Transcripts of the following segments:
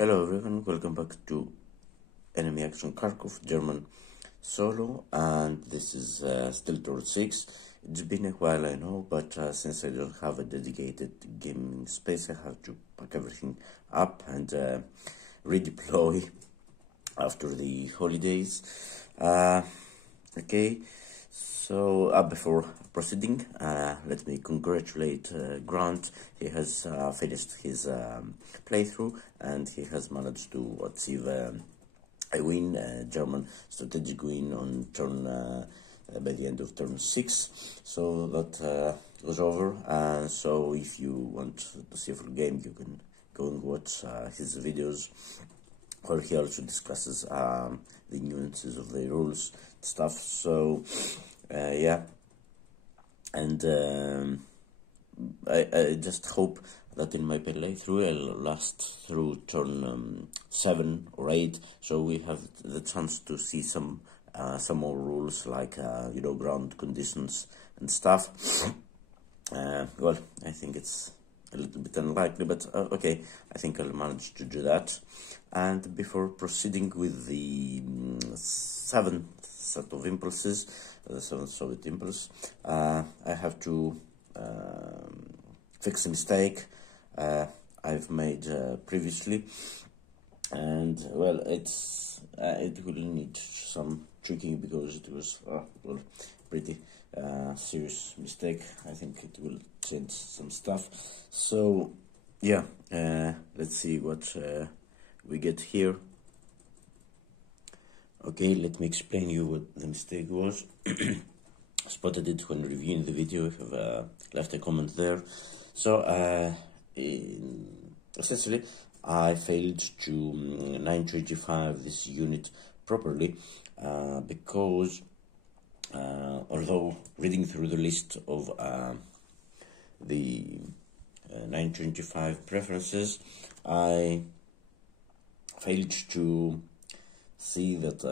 Hello everyone, welcome back to Enemy Action Kharkov German solo, and this is still Tour 6. It's been a while, I know, but since I don't have a dedicated gaming space, I have to pack everything up and redeploy after the holidays. Okay, so before proceeding, let me congratulate Grant. He has finished his playthrough and he has managed to achieve a win, a German strategic win on turn by the end of turn 6. So that was over. So if you want to see a full game, you can go and watch his videos, where he also discusses the nuances of the rules stuff. So yeah, and I just hope that in my playthrough I'll last through turn 7 or 8, so we have the chance to see some more rules, like you know, ground conditions and stuff. Well, I think it's a little bit unlikely, but okay, I think I'll manage to do that. And before proceeding with the 7th set of impulses, the 7th Soviet impulse, I have to fix a mistake I've made previously, and well, it will need some tricking because it was well, pretty serious mistake. I think it will change some stuff. So yeah, let's see what we get here. Okay, let me explain you what the mistake was. Spotted it when reviewing the video. I have left a comment there. So essentially I failed to 925 this unit properly because although reading through the list of the 925 preferences, I failed to see that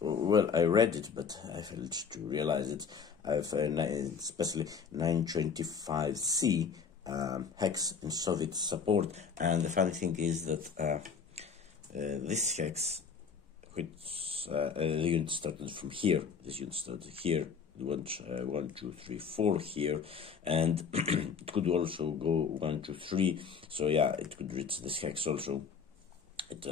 well, I read it, but I failed to realize it. I've especially 925C hex in Soviet support, and the funny thing is that this hex, which the unit started from here, this unit started here, 1, 2, 3, 4 here, and it could also go 1, 2, 3. So yeah, it could reach this hex also. It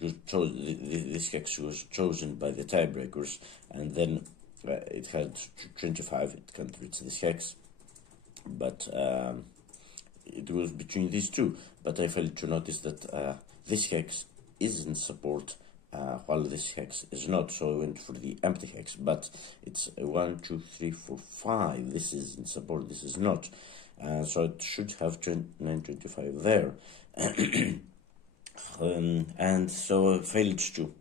this hex was chosen by the tiebreakers, and then it had 25. It can't reach this hex, but it was between these two. But I failed to notice that this hex is in support, while this hex is not. So I went for the empty hex, but it's 1, 2, 3, 4, 5. This is in support. This is not. So it should have 925 there. And so I failed to,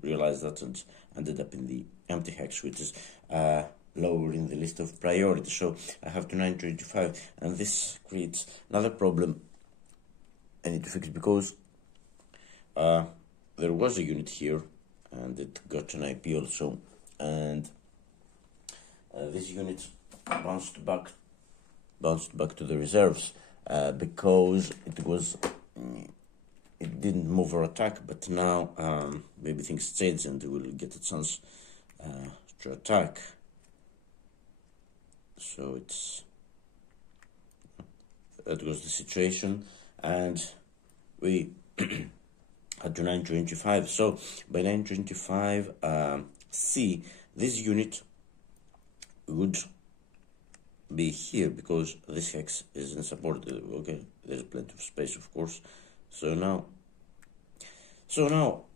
realize that, and ended up in the empty hex, which is lower in the list of priority. So I have to 925, and this creates another problem I need to fix, because there was a unit here, and it got an IP also, and this unit bounced back to the reserves because it didn't move or attack. But now maybe things change and we will get a chance to attack. So that was the situation, and we had to 925. So by 925 C, this unit would be here because this hex is in support. Okay, there's plenty of space, of course. So now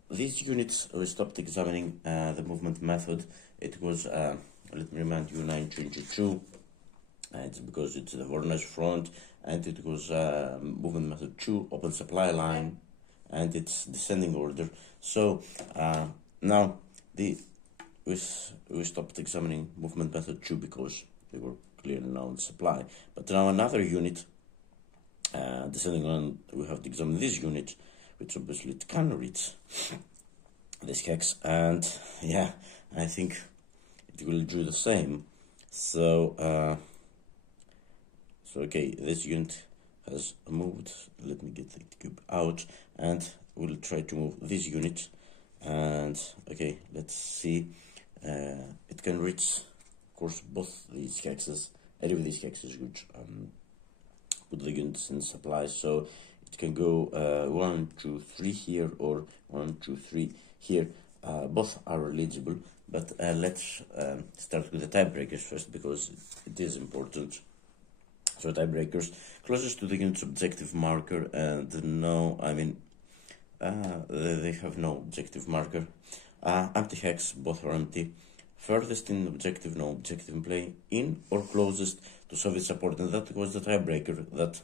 these units, we stopped examining the movement method. It was let me remind you, 922. It's because it's the Voronezh front, and it was movement method 2, open supply line, and it's descending order. So now we stopped examining movement method 2 because they were clearly now in supply. But now another unit descending on, we have to examine this unit, which obviously it can reach this hex, and yeah, I think it will do the same. So okay, this unit has moved. Let me get the cube out, and we'll try to move this unit. And okay, let's see. It can reach, of course, both these hexes. Any of these hexes would put the units in supply, so it can go 1, 2, 3 here, or 1, 2, 3 here. Both are eligible, but let's start with the tiebreakers first, because it is important. So tiebreakers closest to the unit's objective marker, and no, I mean, they have no objective marker. Empty hex, both are empty. Furthest in objective, no objective in play. In or closest to Soviet support, and that was the tiebreaker that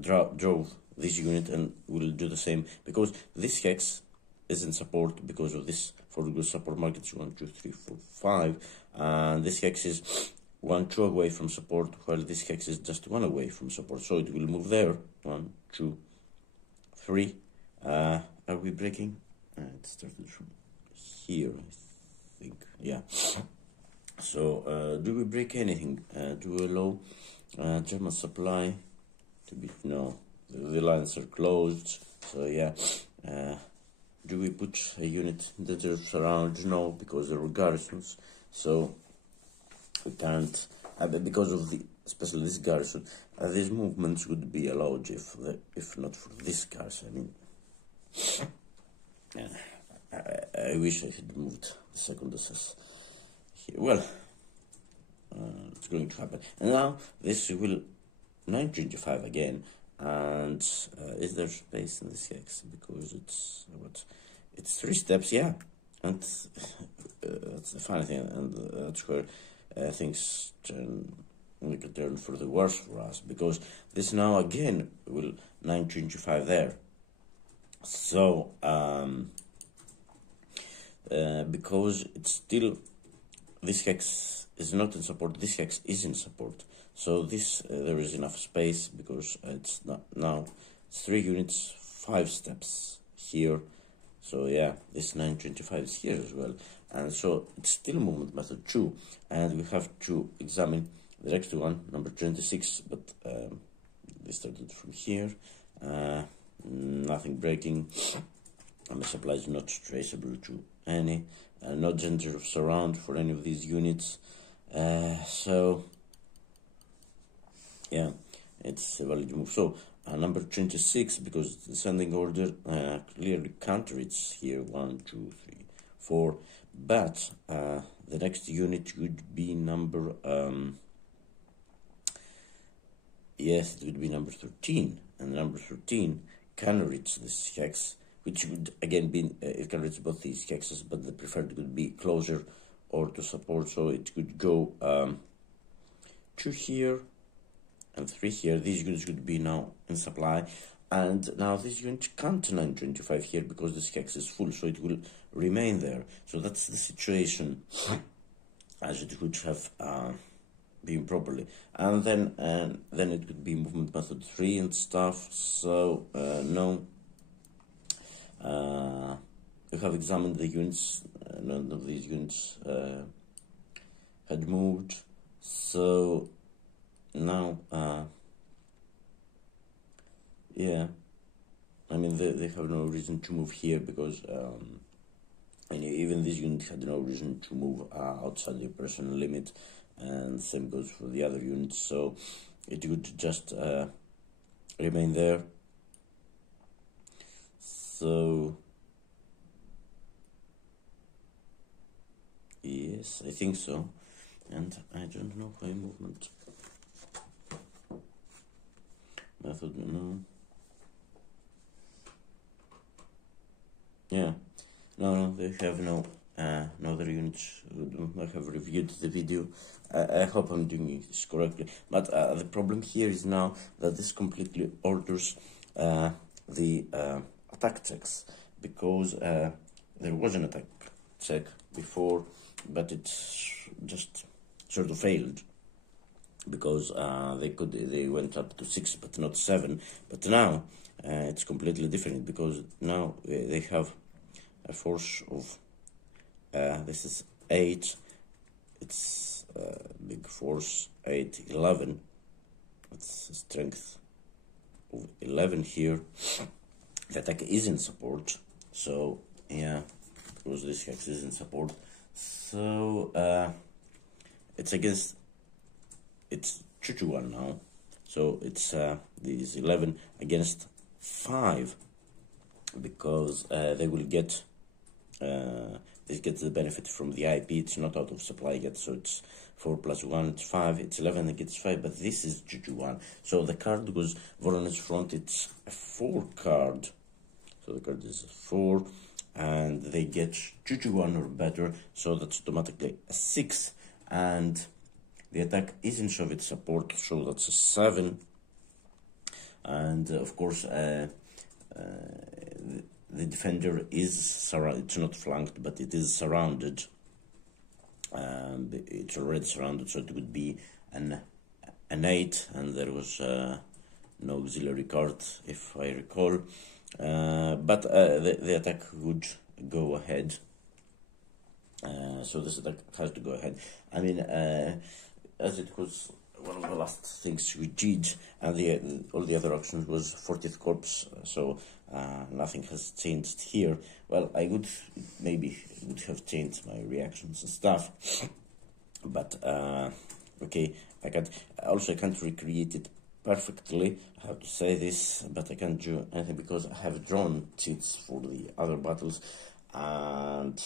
drove this unit, and will do the same, because this hex is in support because of this for support markets 1, 2, 3, 4, 5, and this hex is 1, 2 away from support, while this hex is just 1 away from support, so it will move there. 1, 2, 3. Are we breaking? It started from here, I think. Yeah. So do we break anything? Do we allow German supply to be? No, the lines are closed. So yeah. Do we put a unit that is around? No, because there are garrisons. So we can't. Because of the, especially this garrison, these movements would be allowed if not for this garrison. I mean, I wish I had moved the second SS here. Well, it's going to happen. And now this will 925 again. And is there space in this hex? Because it's what? It's 3 steps, yeah. And that's the funny thing, and that's where things turn for the worse for us, because this now again will 925 there. So because it's still, this hex is not in support, this hex is in support, so this there is enough space, because it's not now, it's 3 units, 5 steps here. So yeah, this 925 is here as well, and so it's still movement method 2, and we have to examine the next one, number 26, but they started from here. Nothing breaking, and the supply is not traceable to any, no danger of surround for any of these units. So yeah, it's a valid move. So number 26, because the sending order clearly counterits here 1, 2, 3, 4, but the next unit would be number yes, it would be number 13, and number 13 can reach this hex, which would again be, it can reach both these hexes, but the preferred would be closer or to support, so it could go 2 here and 3 here. These units would be now in supply, and now this unit can't 925 here because this hex is full, so it will remain there. So that's the situation as it would have been properly, and then it would be movement method 3 and stuff. So no, we have examined the units, none of these units had moved, so now yeah, I mean they have no reason to move here, because and even this unit had no reason to move outside the personal limit, and same goes for the other units, so it would just remain there. So yes, I think so, and I don't know why movement method, no. Yeah, no, they have no other units. I have reviewed the video. I hope I'm doing this correctly, but the problem here is now that this completely alters the attack checks, because there was an attack check before, but it just sort of failed, because they went up to 6 but not 7, but now it's completely different, because now they have a force of this is 8, it's big force, 8, 11. That's a strength of 11 here. The attack is in support, so yeah, because this hex is in support, so it's against, it's 2-1 now, so it's these 11 against 5, because they will get this gets the benefit from the IP. It's not out of supply yet, so it's 4 plus 1, it's 5, it's 11 against 5, but this is 2-1, so the card goes Voronezh front, it's a 4 card, so the card is 4, and they get 2-1 or better, so that's automatically a 6, and the attack is in Soviet support, so that's a 7, and of course the defender is surrounded. It's not flanked, but it is surrounded. It's already surrounded, so it would be an 8, and there was no auxiliary card, if I recall. But the attack would go ahead. So this attack has to go ahead. I mean, as it was one of the last things we did, and all the other options was 40th Corps, so nothing has changed here. Well, I would have changed my reactions and stuff, but okay, I can't recreate it perfectly, I have to say this, but I can't do anything because I have drawn chits for the other battles, and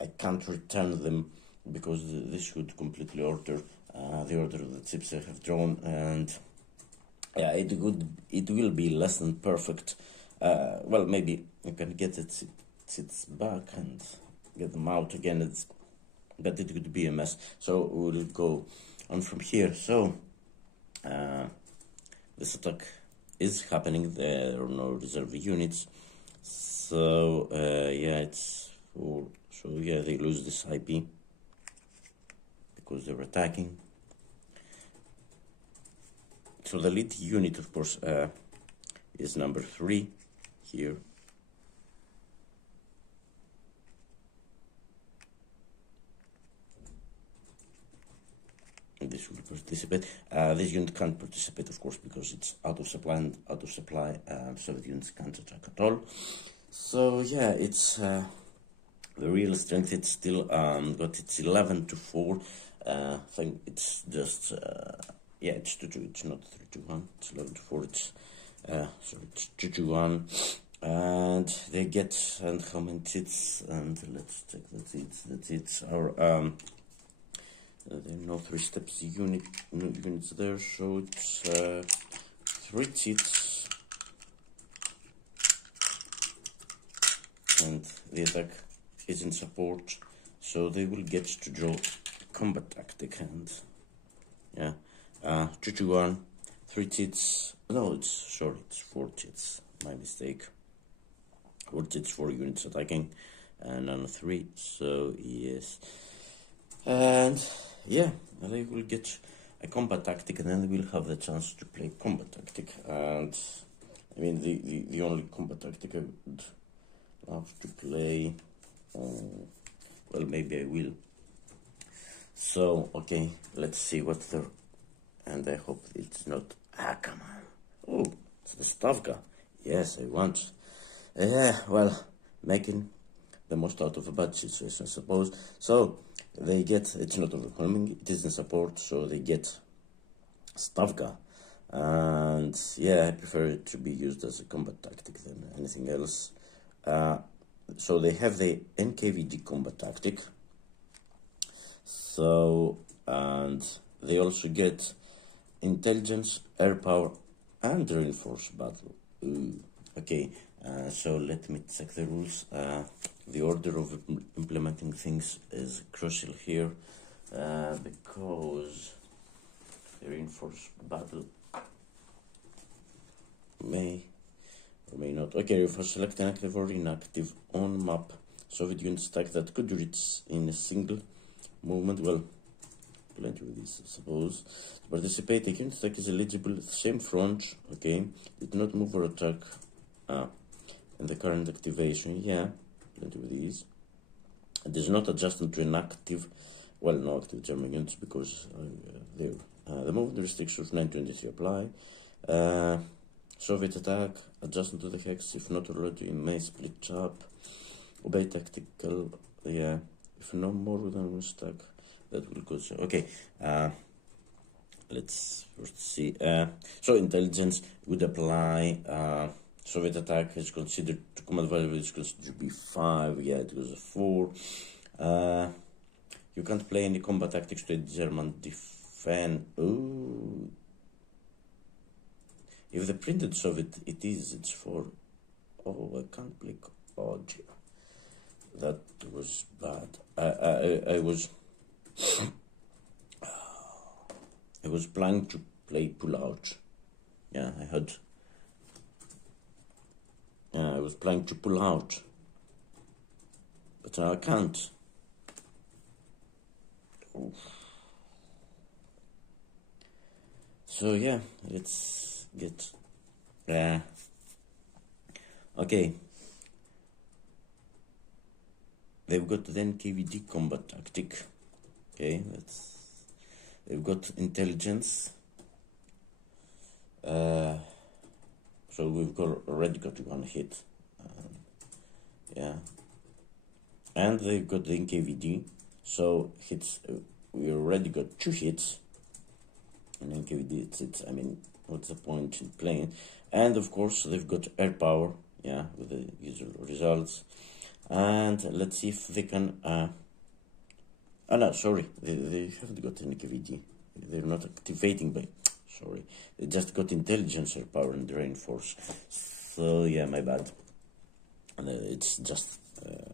I can't return them because this would completely alter the order of the chips I have drawn, and yeah, it will be less than perfect. Well, maybe you can get the chits back and get them out again, but it would be a mess. So we'll go on from here. So this attack is happening. There are no reserve units, so yeah, it's 4. So yeah, they lose this IP because they're attacking. So the lead unit, of course, is number 3 here. And this will participate. This unit can't participate, of course, because it's out of supply, and out of supply, Soviet units can't attack at all. So yeah, it's the real strength. It's still got its 11-4. I think it's just yeah, it's 2-2. It's not 3-2-1. It's 11-4. It's sorry, it's 2-2-1. And they get, and how many chits? And let's check the chits. The chits are there are no 3 steps units there, so it's 3 chits, and the attack is in support, so they will get to draw combat tactic, and yeah, 2-2-1, 3 chits. No, it's sorry, it's 4 chits. My mistake. 4 chits, 4 units attacking, and none 3. So yes, and yeah, they will get a combat tactic, and then they will have the chance to play combat tactic. And I mean, the only combat tactic I would love to play. Well, maybe I will. So okay, let's see what they're. And I hope it's not. Come on! Oh, it's the Stavka. Yes, I want. Yeah, well, making the most out of a bad situation, I suppose. So they get, it's not overwhelming, it is in support, so they get Stavka. And yeah, I prefer it to be used as a combat tactic than anything else. So they have the NKVD combat tactic. So, and they also get intelligence, air power, and reinforced battle. Ooh, okay. So let me check the rules. The order of implementing things is crucial here, because the reinforced battle may or may not. Okay, if I select an active or inactive on map Soviet unit stack that could reach in a single movement, well, plenty of these, I suppose. To participate, a unit stack is eligible at the same front, okay, did not move or attack. And the current activation, yeah, plenty of these. It is not adjusted to an active well, no active German units because the movement restrictions 923 apply. Soviet attack, adjustment to the hex, if not already, may split up, obey tactical, yeah, if no more than one stack, that will go, so, okay, let's first see, so intelligence would apply, Soviet attack is considered, command value is considered to be 5, yeah, it was a 4, you can't play any combat tactics to a German defend, ooh. If the printed Soviet it's for, oh, I can't play, oh gee, that was bad. I was planning to play pull out. Yeah, I was planning to pull out, but now I can't. Oof. So yeah, let's get okay. They've got then KVD combat tactic. Okay, they've got intelligence. So we've already got one hit. Yeah, and they've got the NKVD. So hits. We already got 2 hits. And NKVD, it's I mean, what's the point in playing? And of course they've got air power, yeah, with the usual results. And let's see if they can oh no, sorry, they haven't got NKVD. They're not activating by, sorry, they just got intelligence, air power and reinforce. So yeah, my bad. It's just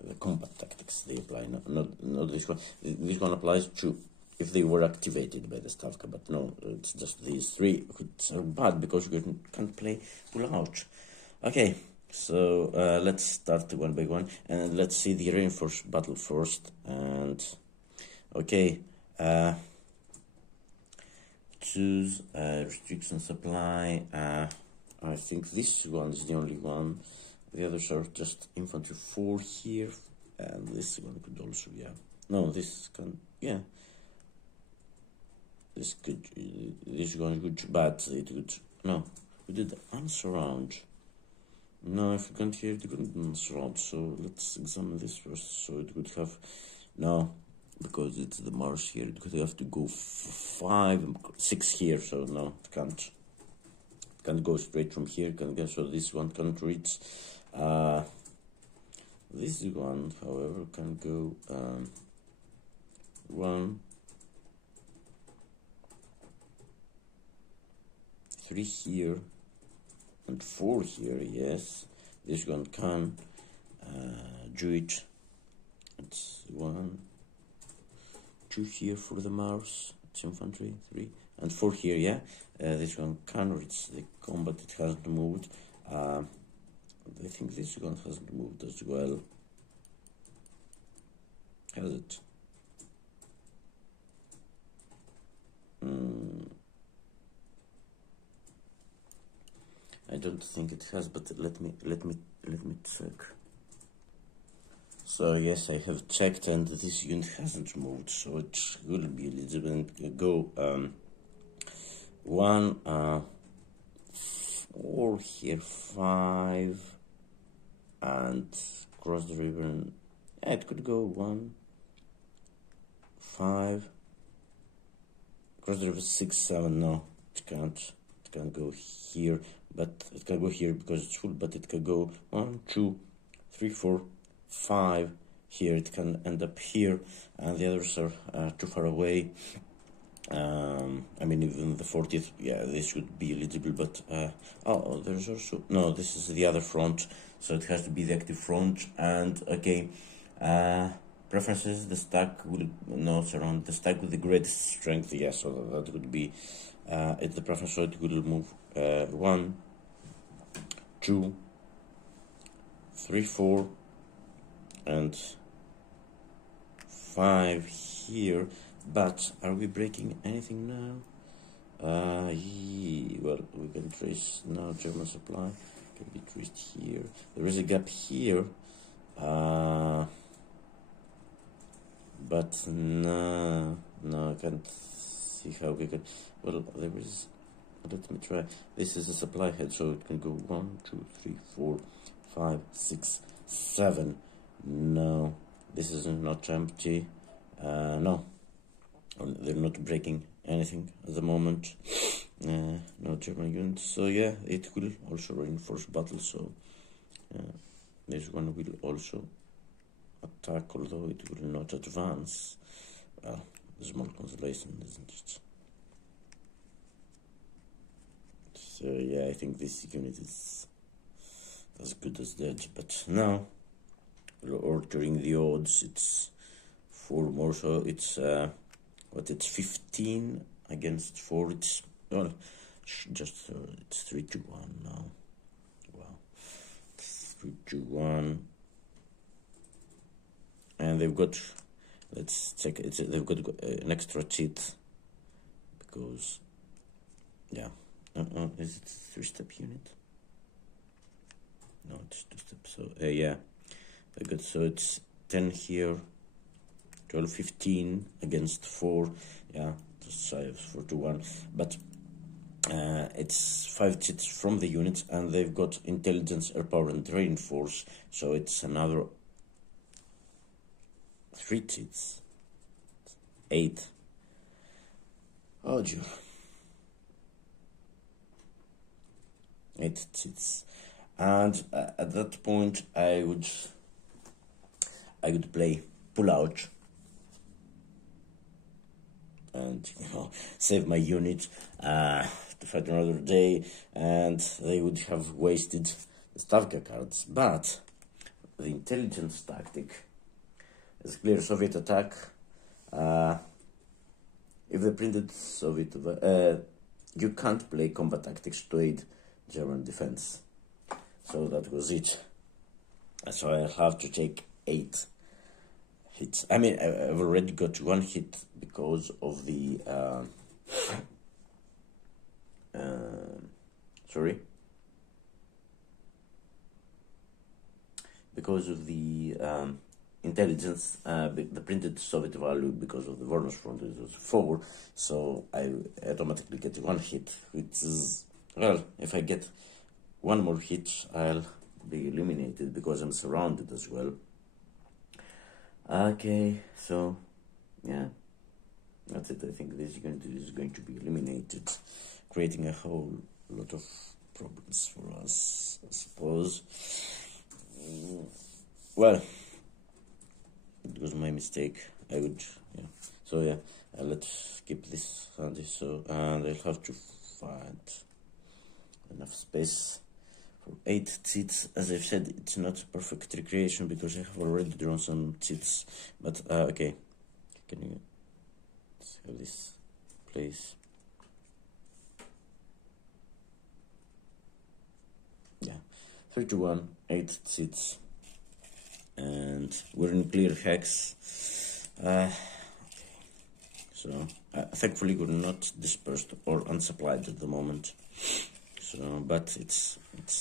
the combat tactics they apply, not this one. This one applies to if they were activated by the Stavka, but no, it's just these 3 which are bad because you can't play pull out. Okay, so let's start one by one and let's see the reinforced battle first. And okay, choose restrictions apply. I think this one is the only one. The others are just infantry 4 here, and this one could also, yeah. No, this can, yeah. This one could, but it would, no, we did unsurround. No, if you can't hear it, you couldn't unsurround, so let's examine this first. So it would have, no, because it's the Mars here, it could have to go 5, 6 here, so no, it can't. It can't go straight from here, can go, so this one can't reach. This one, however, can go 1, 3 here and 4 here, yes. This one can do it. It's 1, 2 here for the Mars, it's infantry, 3 and 4 here, yeah. This one can reach the combat, it hasn't moved. I think this one hasn't moved as well. Has it? I don't think it has, but let me check. So yes, I have checked, and this unit hasn't moved, so it will be eligible. Go 1, 4 here, 5, and cross the river. And, yeah, it could go 1, 5, cross the river 6, 7. No, it can't. It can't go here, but it can go here because it's full. But it can go 1, 2, 3, 4, 5. Here it can end up here, and the others are too far away. I mean, even the 40th, yeah, this would be eligible, but oh, there's also, no, this is the other front, so it has to be the active front. And okay, preferences, the stack will not surround the stack with the greatest strength, yeah, so that would be it's the preference, so it will move 1, 2, 3, 4 and 5 here. But are we breaking anything now? Well, we can trace now. German supply can be traced here. There is a gap here, but no, I can't see how we can. Well, there is. Let me try. This is a supply head, so it can go 1, 2, 3, 4, 5, 6, 7. No, this is not empty. No, they're not breaking anything at the moment. No German units. So yeah, it will also reinforce battle. So this one will also attack, although it will not advance. Well, small consolation, isn't it? So yeah, I think this unit is as good as dead, but now, altering the odds, it's 4 more, so it's it's 15 against 4. It's well, just it's 3-1 now. Wow, 3-1, and they've got. Let's check. They've got an extra cheat because yeah. Is it 3-step unit? No, it's 2-step. So yeah, very good. So it's 10 here, 12, 15 against 4. Yeah, just shy of 4-1. But it's 5 cheats from the units, and they've got intelligence, air power, and reinforce. So it's another 3 cheats. 8. Oh dear. 8 cheats, and at that point I would play pull out and save my unit to fight another day, and they would have wasted the Stavka cards. But the intelligence tactic is clear. Soviet attack. If the printed Soviet, you can't play combat tactics to aid German defense. So that was it. So I have to take 8 hits. I mean, I've already got 1 hit because of the because of the intelligence, the printed Soviet value, because of the Warner's front, it was 4, so I automatically get 1 hit, which is, well, if I get 1 more hit, I'll be eliminated because I'm surrounded as well. Okay, so yeah, that's it. I think this is going to be eliminated, creating a whole lot of problems for us, I suppose. Well, it was my mistake. I would, yeah. So yeah, let's keep this on this. So, and I'll have to find enough space for 8 cheats. As I've said, it's not perfect recreation because I have already drawn some cheats. But okay, can you have this place? Yeah, 3-1, 8 cheats. And we're in clear hex. Okay. So thankfully we're not dispersed or unsupplied at the moment. So, but it's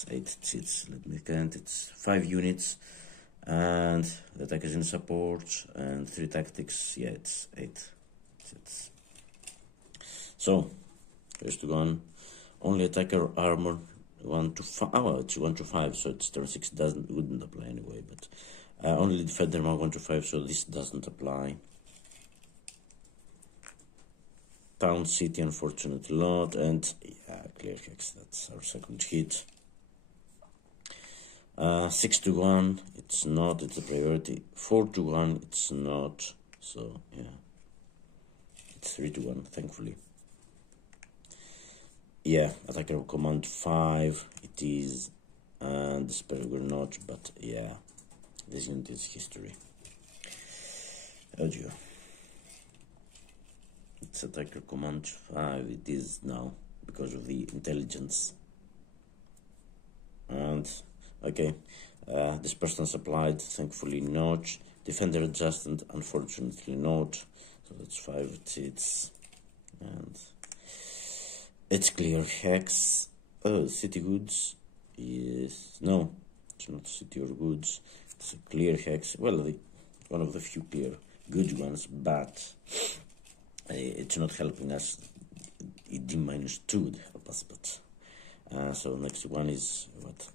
8 cheats. Let me count. It's 5 units, and the attack is in support, and 3 tactics. Yeah, it's 8 cheats. So first one, only attacker armor 1 to 5. Oh, it's 1 to 5, so it's turn 6 wouldn't apply anyway. But only defender 1 to 5, so this doesn't apply. Town, city, unfortunately not, and yeah, clear hex. That's our second hit. 6-1, it's not. It's a priority. 4-1, it's not. So yeah, it's 3-1. Thankfully. Yeah, attacker command 5. It is, and despair we're not. But yeah, this unit is history. Oh dear. It's attacker command 5. It is now because of the intelligence. And okay, this person supplied. Thankfully not. Defender adjusted. Unfortunately not. So that's 5 hits, and it's clear hex. Oh, city goods. Yes. No, it's not city or goods. It's a clear hex. Well, one of the few clear good ones, but it's not helping us. D-2 would help us, but so next one is what,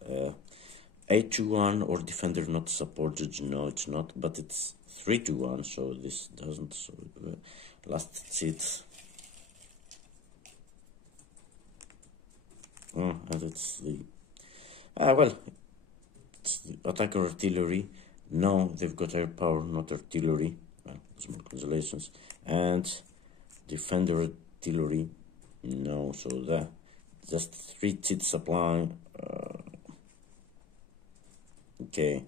A21 or defender not supported. No, it's not, but it's 3-1, so this doesn't. So last chit. Oh, and it's the well, it's the attacker artillery. No, they've got air power, not artillery. Well, small consolations. And defender artillery. No, so that just 3 chit supply. Okay,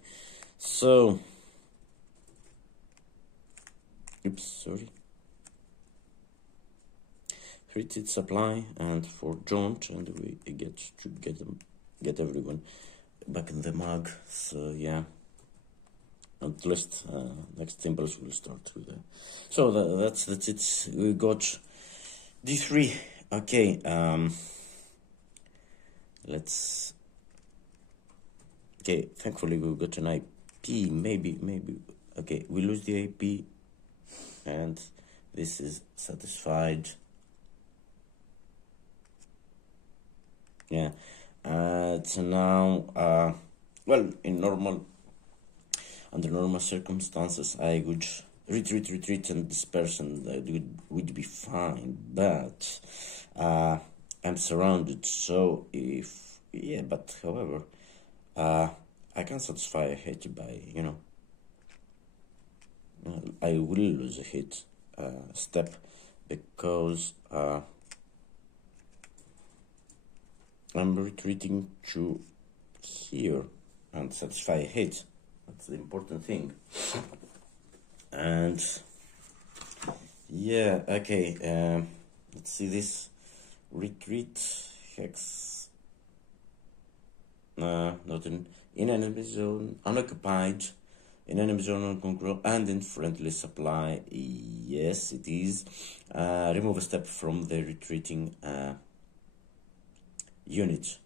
so oops, sorry. 3 chit supply and 4 jaunt, and we get to get everyone back in the mug. So yeah, at least next symbols will start with that. So that's it. We got D3. Okay, let's. Okay, thankfully we got an IP. Maybe. Okay, we lose the IP, and this is satisfied. Yeah, so now, well, under normal circumstances, I would retreat and disperse, and would be fine. But I'm surrounded, so but however, I can satisfy a hit by, I will lose a hit step because I'm retreating to here and satisfy a hit. That's the important thing. And yeah, okay, let's see this. Retreat, hex, not in enemy zone, unoccupied, in enemy zone on control, and in friendly supply. Yes, it is. Remove a step from the retreating unit.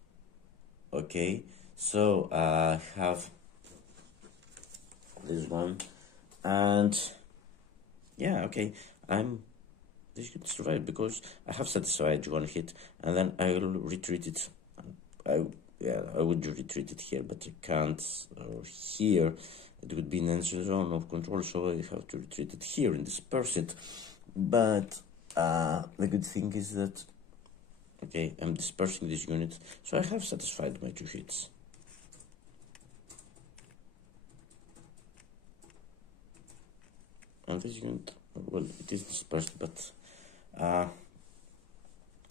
Okay, so I have this one, and yeah, okay, this should survive because I have satisfied 1 hit, and then I will retreat it. I would retreat it here, but I can't. Or here, it would be in the zone of control, so I have to retreat it here and disperse it. But the good thing is that, okay, I'm dispersing this unit, so I have satisfied my 2 hits. And this unit, well, it is dispersed, but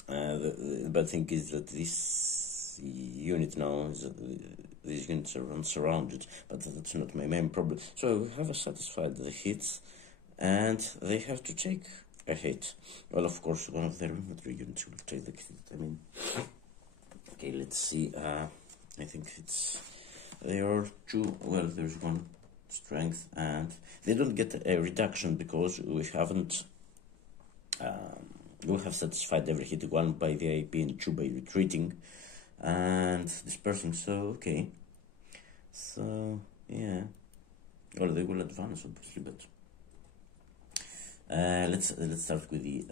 the bad thing is that this unit now, these units are unsurrounded, but that's not my main problem. So we have satisfied the hits, and they have to take a hit. Well, of course, one of their infantry units will take the hit. Okay, let's see. I think there are 2. Well, there's 1 strength, and they don't get a reduction because we haven't. We have satisfied every hit, 1 by the IP and 2 by retreating and dispersing. So okay, so yeah, well, they will advance obviously, but let's start with the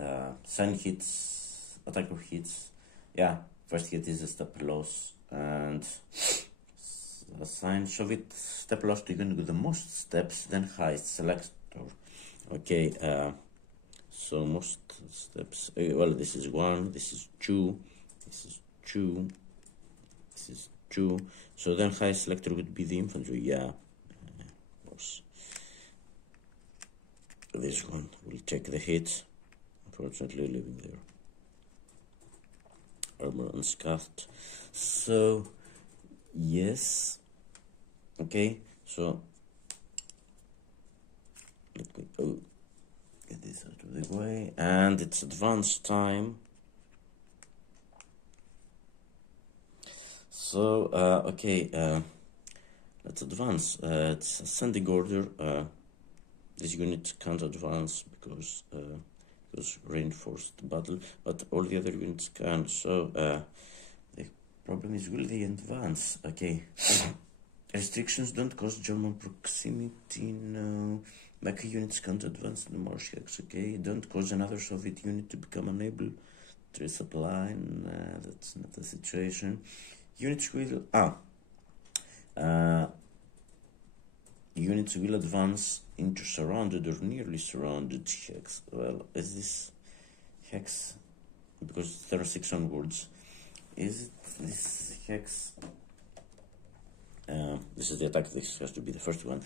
sign hits, attacker hits. Yeah, first hit is a step loss, and assign Soviet step loss to unit with the most steps, then highest selector. Okay, so most steps. Well, this is 1, this is 2, this is 2, this is 2. So then highest selector would be the infantry. Yeah, of course. This one will take the hit. Unfortunately, leaving their armor unscathed. So yes. Okay, so let me get this out of the way, and it's advance time. So okay, let's advance. It's ascending order. This unit can't advance because reinforced battle, but all the other units can. So the problem is, will they advance? Okay. Restrictions don't cause German proximity. No. Mech units can't advance the marsh hex, okay? Don't cause another Soviet unit to become unable to resupply. Nah, that's not the situation. Units will... units will advance into surrounded or nearly surrounded hex. Well, is this hex... because there are 6 onwards. Is it this hex... this is the attack, this has to be the first one.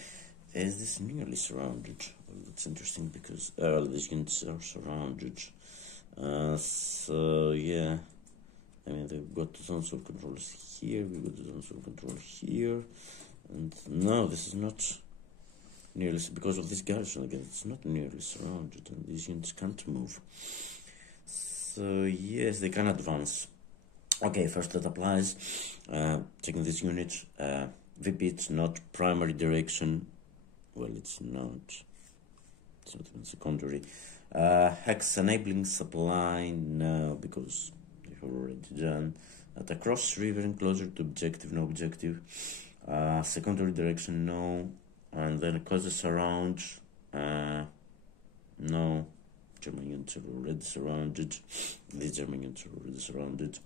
Is this nearly surrounded? Well, it's interesting because these units are surrounded. So yeah, I mean they've got zones of control here, we've got zones of control here, and no, this is not nearly, because of this garrison again, it's not nearly surrounded, and these units can't move. So yes, they can advance. Okay, first that applies. Checking this unit, VP, it's not primary direction. Well, it's not even secondary. Hex enabling supply, no, because they've already done. At across river and closer to objective, no objective. Secondary direction, no. And then causes around, no. German units are already surrounded. These German units are already surrounded.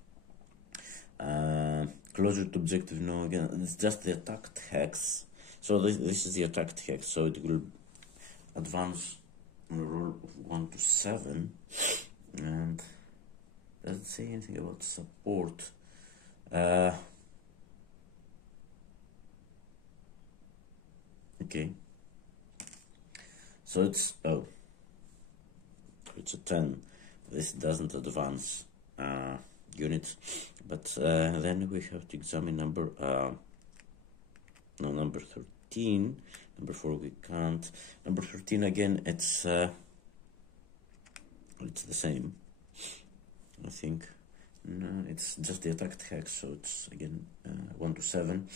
Closer to objective, no. Again, it's just the attacked hex. So this is the attacked hex, so it will advance on a roll of 1 to 7, and doesn't say anything about support. Okay, so it's it's a 10. This doesn't advance units, but then we have to examine number number 13. Number 4 we can't. Number 13 again, it's the same, I think. No, it's just the attacked hex, so it's again 1 to 7.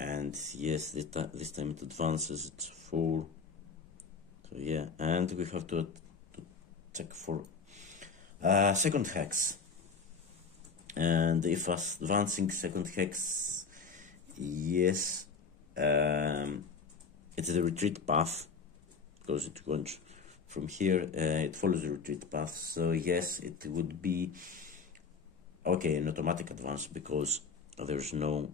And yes, this time it advances, it's 4. So yeah, and we have to check for second hex. And if advancing second hex, yes, it's the retreat path, because it goes from here, it follows the retreat path, so yes, it would be, okay, an automatic advance, because there's no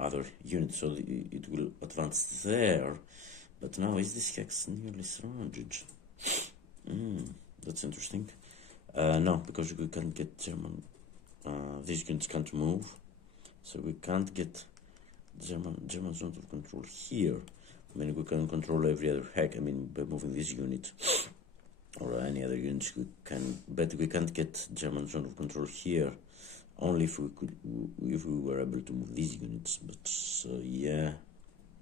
other unit, so it will advance there. But now, is this hex nearly surrounded? That's interesting. No, because we can't get German, these units can't move, so we can't get German zone of control here. I mean, we can control every other hex, I mean, by moving this unit, or any other units we can, but we can't get German zone of control here, only if we were able to move these units. But yeah,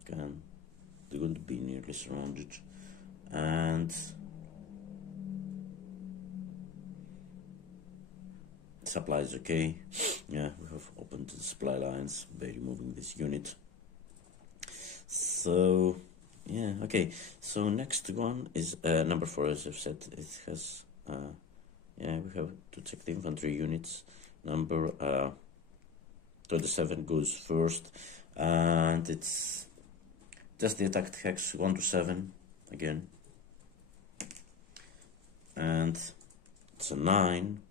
they're going to be nearly surrounded, and supply is okay. Yeah, we have opened the supply lines by removing this unit. So yeah, okay, so next one is number 4, as I've said. It has yeah, we have to check the infantry units. Number 27 goes first, and it's just the attacked hex 1 to 7 again, and it's a 9.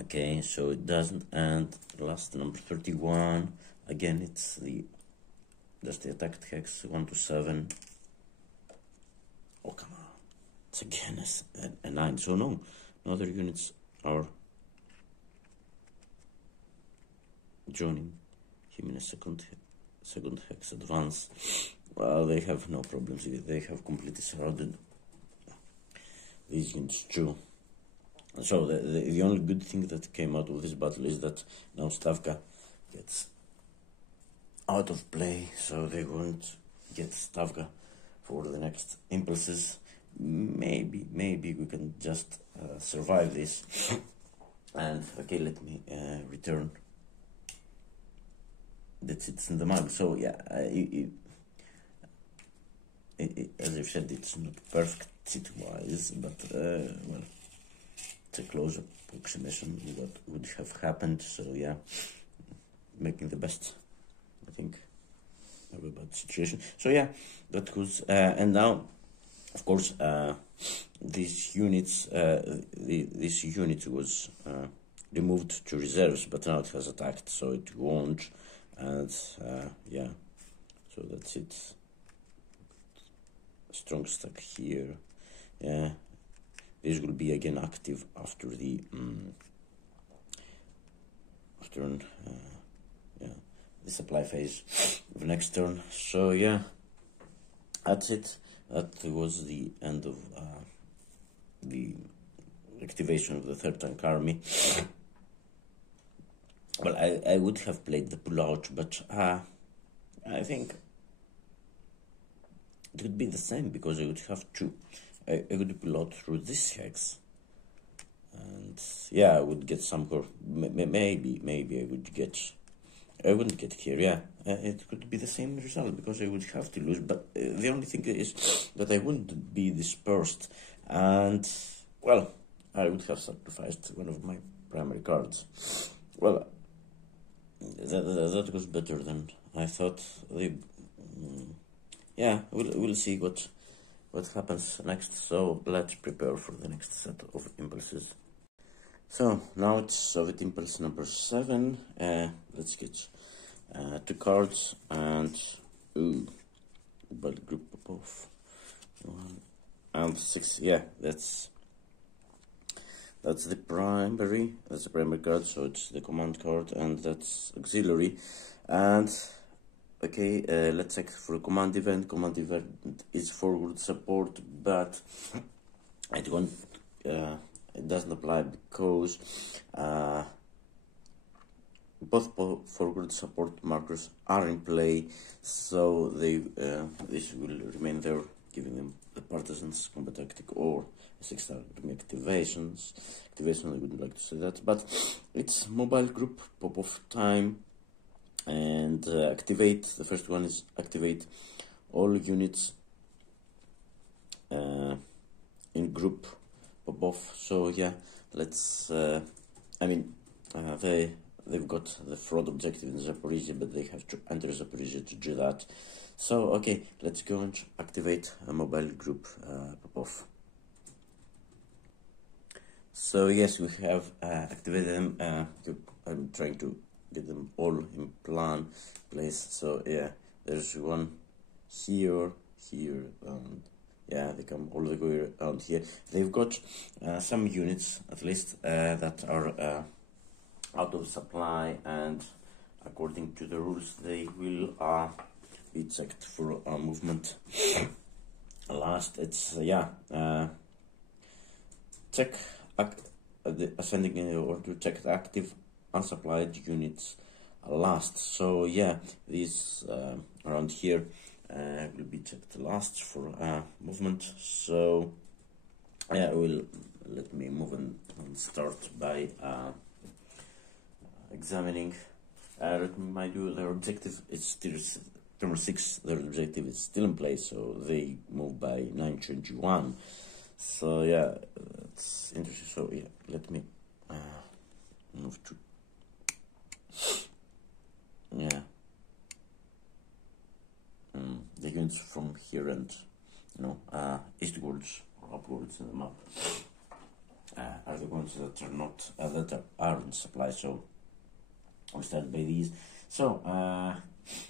Okay, so it doesn't. And last, number 31, again, it's just the attacked hex 1 to 7. Oh, come on, it's again a 9. So no other units are joining him in a second hex advance. Well, they have no problems. They have completely surrounded these units too. So the only good thing that came out of this battle is that now Stavka gets out of play, so they won't get Stavka for the next impulses. Maybe we can just survive this. And okay, let me return the Chits in the mug. So yeah, as I've said, it's not perfect Chit-wise, but well, it's a close approximation of what would have happened. So yeah, making the best, I think, of a bad situation. So yeah, that was, and now, of course, these units, this unit was removed to reserves, but now it has attacked, so it won't, and yeah, so that's it. Strong stack here. Yeah, this will be again active after the the supply phase of next turn. So yeah, that's it. That was the end of the activation of the third tank army. Well, I would have played the pullout, but I think it would be the same, because I would have to, I would pull out through this hex, and yeah, I would get some, maybe I would get, I wouldn't get here, yeah, it could be the same result, because I would have to lose, but the only thing is that I wouldn't be dispersed, and, well, I would have sacrificed one of my primary cards. Well, that was better than I thought. Yeah, we'll see what happens next. So let's prepare for the next set of impulses. So now it's Soviet impulse number 7. Let's get 2 cards and but group Popov 1 and 6. Yeah, that's the primary. That's the primary card. So it's the command card, and that's auxiliary. And okay, let's check for a command event. Command event is forward support, but it won't. It doesn't apply because both forward support markers are in play, so they this will remain there, giving them the partisans combat tactic or 6-star activations. Activation, I wouldn't like to say that, but it's mobile group Popov time. And activate, the first one is activate all units in group Popov. So yeah, let's I mean, they've got the fraud objective in Zaporizhia, but they have to enter Zaporizhia to do that. So okay, let's go and activate a mobile group Popov. So yes, we have activated them. I'm trying to get them all in place. So yeah, there's one here, and yeah, they come all the way around here. They've got some units, at least, that are out of supply, and according to the rules, they will be checked for movement. Last, it's check the ascending in order, check the active unsupplied units last. So yeah, these around here will be checked last for movement. So yeah, let me move and start by examining. Let me do their objective. It's still number 6. Their objective is still in place, so they move by 921. So yeah, it's interesting. So yeah, let me move to the units from here and eastwards or upwards in the map are the ones that are not that are in supply. So I'll start by these. So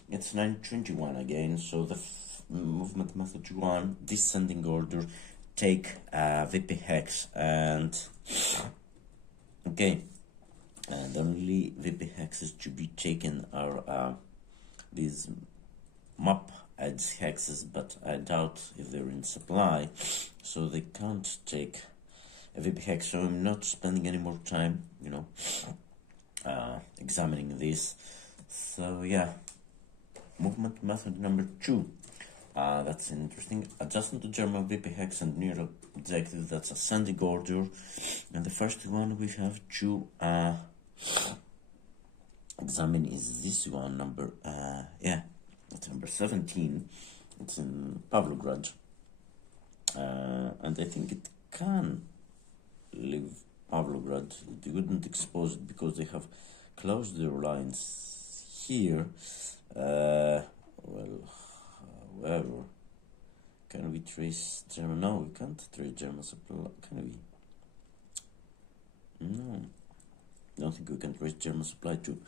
it's 921 again. So the movement method 1, descending order, take VP hex, and okay, and only VP hexes to be taken are these map adds hexes, but I doubt if they're in supply, so they can't take a VP hex. So I'm not spending any more time, examining this. So yeah, movement method number 2. That's interesting. Adjustment to German VP hex and near objective. That's ascending order. And the first one we have to examine is this one, number it's number 17. It's in Pavlograd, and I think it can leave Pavlograd. They wouldn't expose it because they have closed their lines here. Wherever. Can we trace German? No, we can't trace German supply. Can we? No. I don't think we can trace German supply to.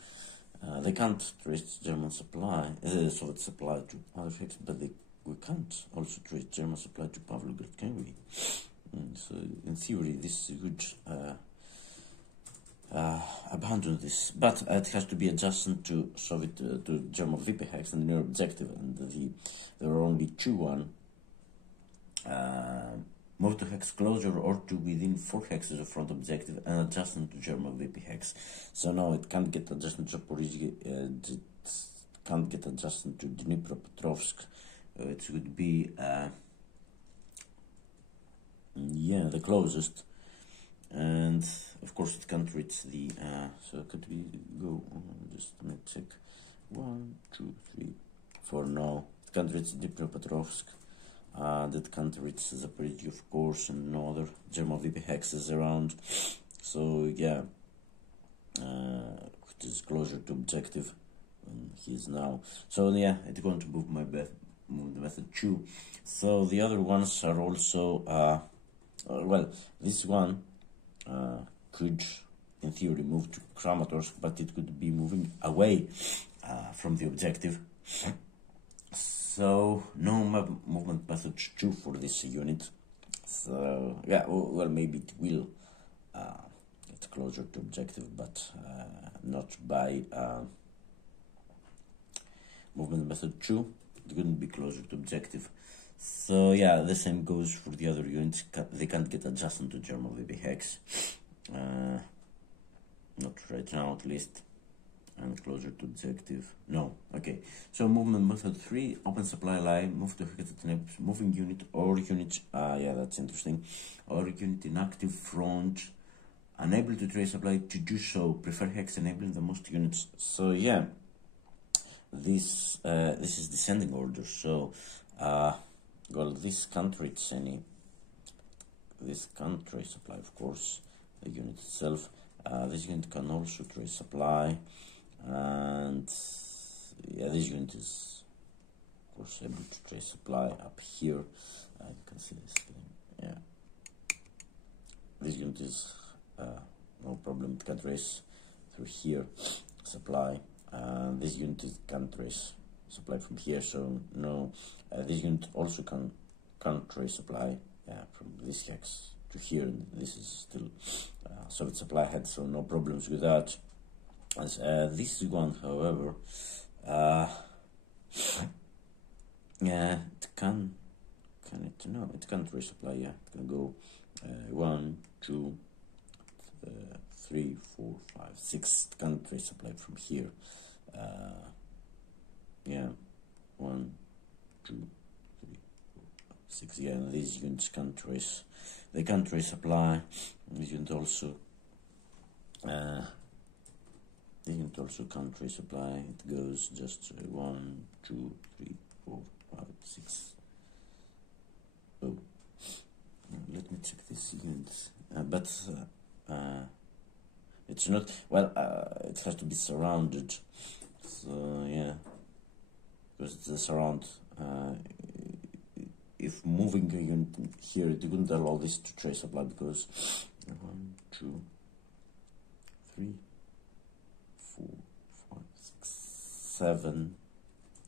They can't trace German supply, Soviet supply to other hexes, but we can't also trace German supply to Pavlograd, can we? So in theory, this would abandon this, but it has to be adjacent to Soviet to German VP hex and near objective, and there are only two move to hex closer or to within 4 hexes of front objective and adjacent to German VP hex. So no, it can't get adjacent to Zaporizhzhia, it can't get adjacent to Dniepr, it would be yeah, the closest, and of course it can't reach the so could we go just let me check 1 2 3 4. No, it can't reach Dnipropetrovsk. That can't reach Zaporizhzhia, of course, and no other German VP hexes around. So yeah, it is closer to objective than he is now. So yeah, it's going to move move the method 2. So the other ones are also well, this one could in theory move to Kramatorsk, but it could be moving away from the objective. So no movement method 2 for this unit. So yeah, well, maybe it will get closer to objective, but not by movement method 2. It wouldn't be closer to objective. So yeah, the same goes for the other units. They can't get adjacent to German VP hex. Not right now, at least. And closer to objective. No. Okay. So movement method 3, open supply line, move to hexes, moving unit or unit. Yeah, that's interesting. Or unit in active front, unable to trace supply to do so. Prefer hex enabling the most units. So yeah, this is descending order. So well, this can't reach any. This can't trace supply, of course. The unit itself. This unit can also trace supply. And yeah, this unit is of course able to trace supply up here. You can see this thing. Yeah, this unit is no problem, it can trace through here supply. This unit can trace supply from here, so no. This unit also can't trace supply from this hex to here. This is still Soviet supply head, so no problems with that. As this one, however, yeah, it can it? No, it can't resupply. Yeah, it can go 1, 2, 3, 4, 5, 6. It can't resupply from here. Yeah, 1, 2, 3, 4, 5, 6. Yeah, and these units can't trace. They can't resupply. These units also. The unit also can't resupply. It goes just 1, 2, 3, 4, 5, 6. Oh, let me check this unit. But it's not. Well, it has to be surrounded. So yeah, because it's a surround. If moving a unit here, it wouldn't allow this to trace supply because 1, 2, 3, 4, 5, 6, 7.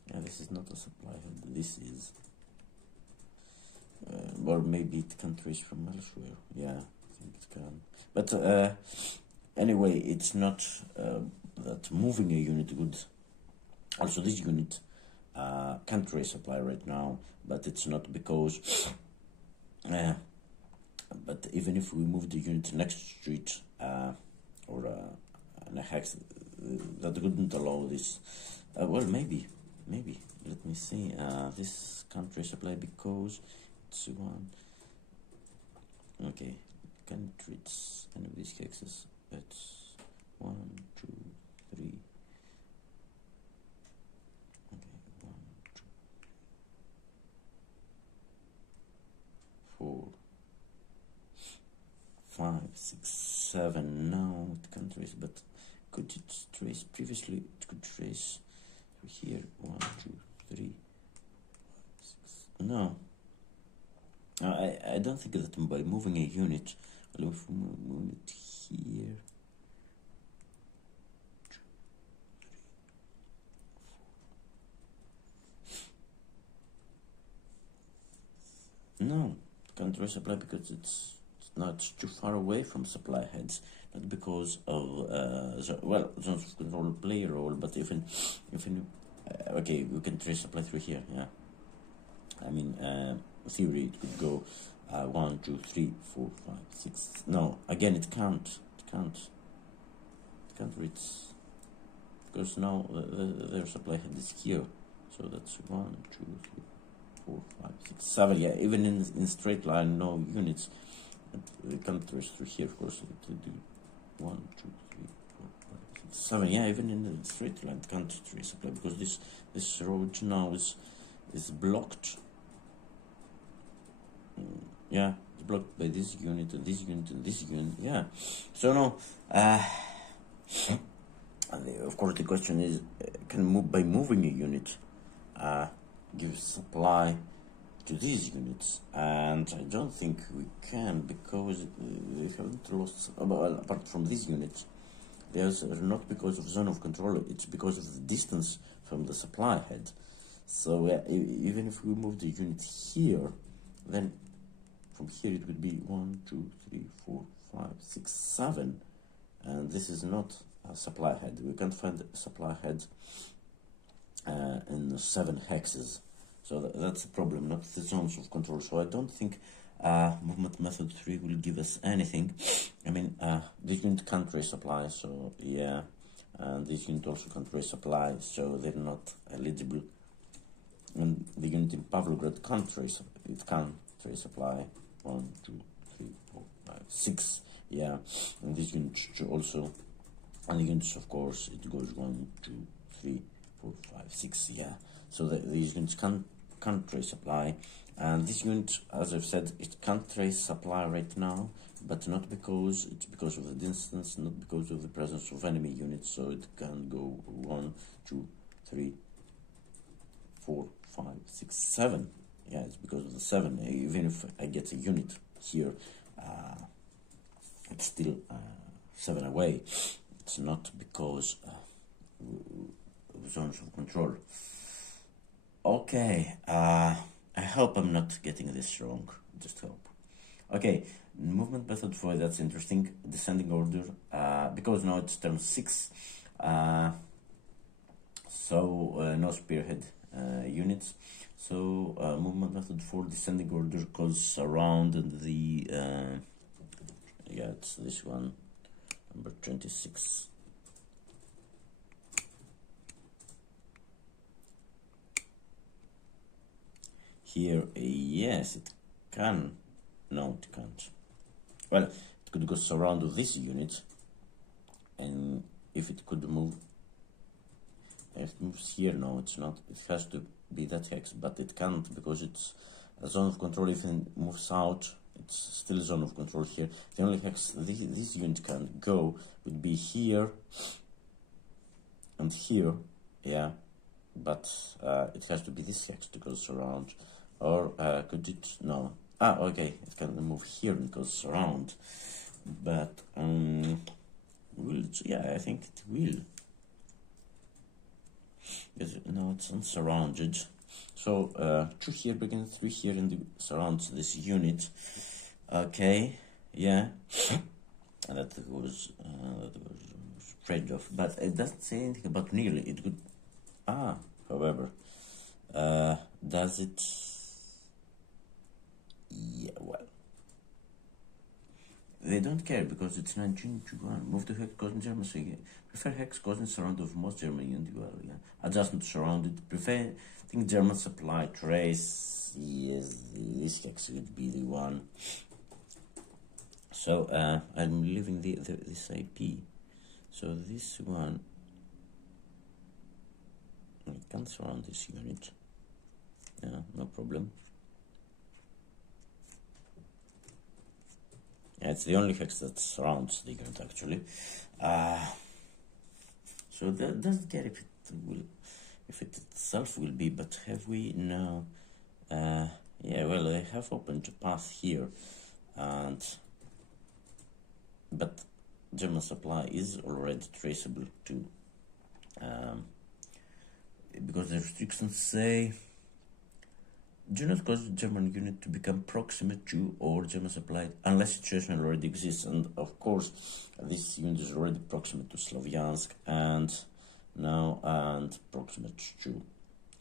Yeah, this is not a supply head. This is, or maybe it can trace from elsewhere. Yeah, I think it can. But anyway, it's not that moving a unit would. Also, this unit can't trace supply right now, but it's not because. But even if we move the unit next to it, or in a hex, that wouldn't allow this. Well, maybe. Let me see. This can't resupply because it's 1. Okay, can't reach any of these hexes. It's 1, 2, 3. Okay, 1, 2, 4, 5, 6, 7. No, it can't reach, but could it trace previously? It could trace here 1, 2, 3, 6. No, I don't think that by moving a unit, well, if we move it here, 2, 3, 4. No, can't trace supply because it's not too far away from supply heads. Not because of well, zones of control play a role, but even okay, we can trace supply through here. Yeah, I mean, theory it could go 1, 2, 3, 4, 5, 6. No, again, it can't reach because now their supply head is here. So that's 1, 2, 3, 4, 5, 6, 7. Yeah, even in straight line, no units. We can't trace through here, of course. It will do 1, 2, 3, 4, 5, 6, 7. Yeah, even in the straight line, can't trace supply because this road now is blocked. Yeah, it's blocked by this unit and this unit and this unit. Yeah, so no. Of course, the question is, can move by moving a unit give supply to these units? And I don't think we can, because we haven't lost. Well, apart from these units, there's not because of zone of control. It's because of the distance from the supply head. So even if we move the unit here, then from here it would be 1, 2, 3, 4, 5, 6, 7, and this is not a supply head. We can't find a supply head in 7 hexes. So that's the problem, not the zones of control. So I don't think movement method 3 will give us anything. I mean, this unit can't trace supply, so yeah, and this unit also can't trace supply, so they're not eligible. And the unit in Pavlograd can't trace, it can trace supply. 1, 2, 3, 4, 5, 6. Yeah, and this unit also, and the units, of course, it goes 1, 2, 3, 4, 5, 6. Yeah, so these units can't trace supply, and this unit, as I've said, it can't trace supply right now, but not because it's because of the distance, not because of the presence of enemy units. So it can go 1, 2, 3, 4, 5, 6, 7. Yeah, it's because of the 7. Even if I get a unit here, it's still 7 away. It's not because of zones of control. Okay, I hope I'm not getting this wrong. Just hope. Okay, movement method 4, that's interesting. Descending order, because now it's turn 6. So no spearhead units. So movement method 4, descending order, goes around the yeah, it's this one, number 26. Here, yes, it can. No, it can't. Well, it could go surround this unit, and if it could move, if it moves here, no, it's not. It has to be that hex, but it can't because it's a zone of control. If it moves out, it's still zone of control here. The only hex this unit can go would be here and here, yeah, but it has to be this hex to go surround. Or could it? No. Okay, it can move here and goes around, but will it? Yeah, I think it will. No, it's unsurrounded. So 2 here, begin 3 here, and it surrounds this unit. Okay, yeah, and that was spread off, but it doesn't say anything about nearly. It could. However, does it? Yeah, well, they don't care because it's 1921. Move to hex causing German. So yeah. Prefer hex causing surround of most German unit. Well, yeah. Adjustment surrounded. Prefer think German supply trace. Yes, this hex would be the one. So I'm leaving this IP. So this one, I can surround this unit. Yeah, no problem. Yeah, it's the only hex that surrounds the unit actually. So that doesn't care if it will, if it itself will be, but have we? No. Yeah, well, I have opened a path here, and but German supply is already traceable to, because the restrictions say do not cause the German unit to become proximate to or German supply unless situation already exists. And of course, this unit is already proximate to Slavyansk and now and proximate to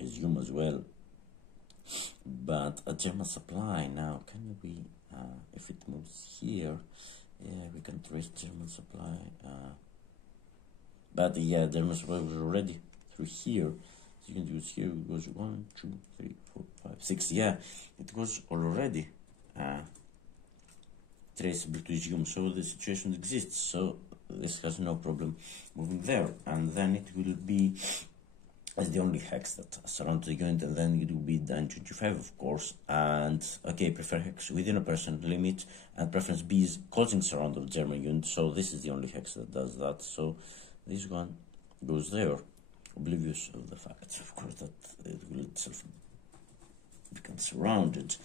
Izum as well. But a German supply now, can we, if it moves here, yeah, we can trace German supply. But yeah, German supply was already through here. You can use here, it goes 1, 2, 3, 4, 5, 6. Yeah, it was already traceable to Izum, so the situation exists. So this has no problem moving there, and then it will be as the only hex that surrounds the unit, and then it will be 925, of course. And okay, prefer hex within a percent limit, and preference B is causing surround of German unit. So this is the only hex that does that. So this one goes there. Oblivious of the fact, of course, that it will itself become surrounded.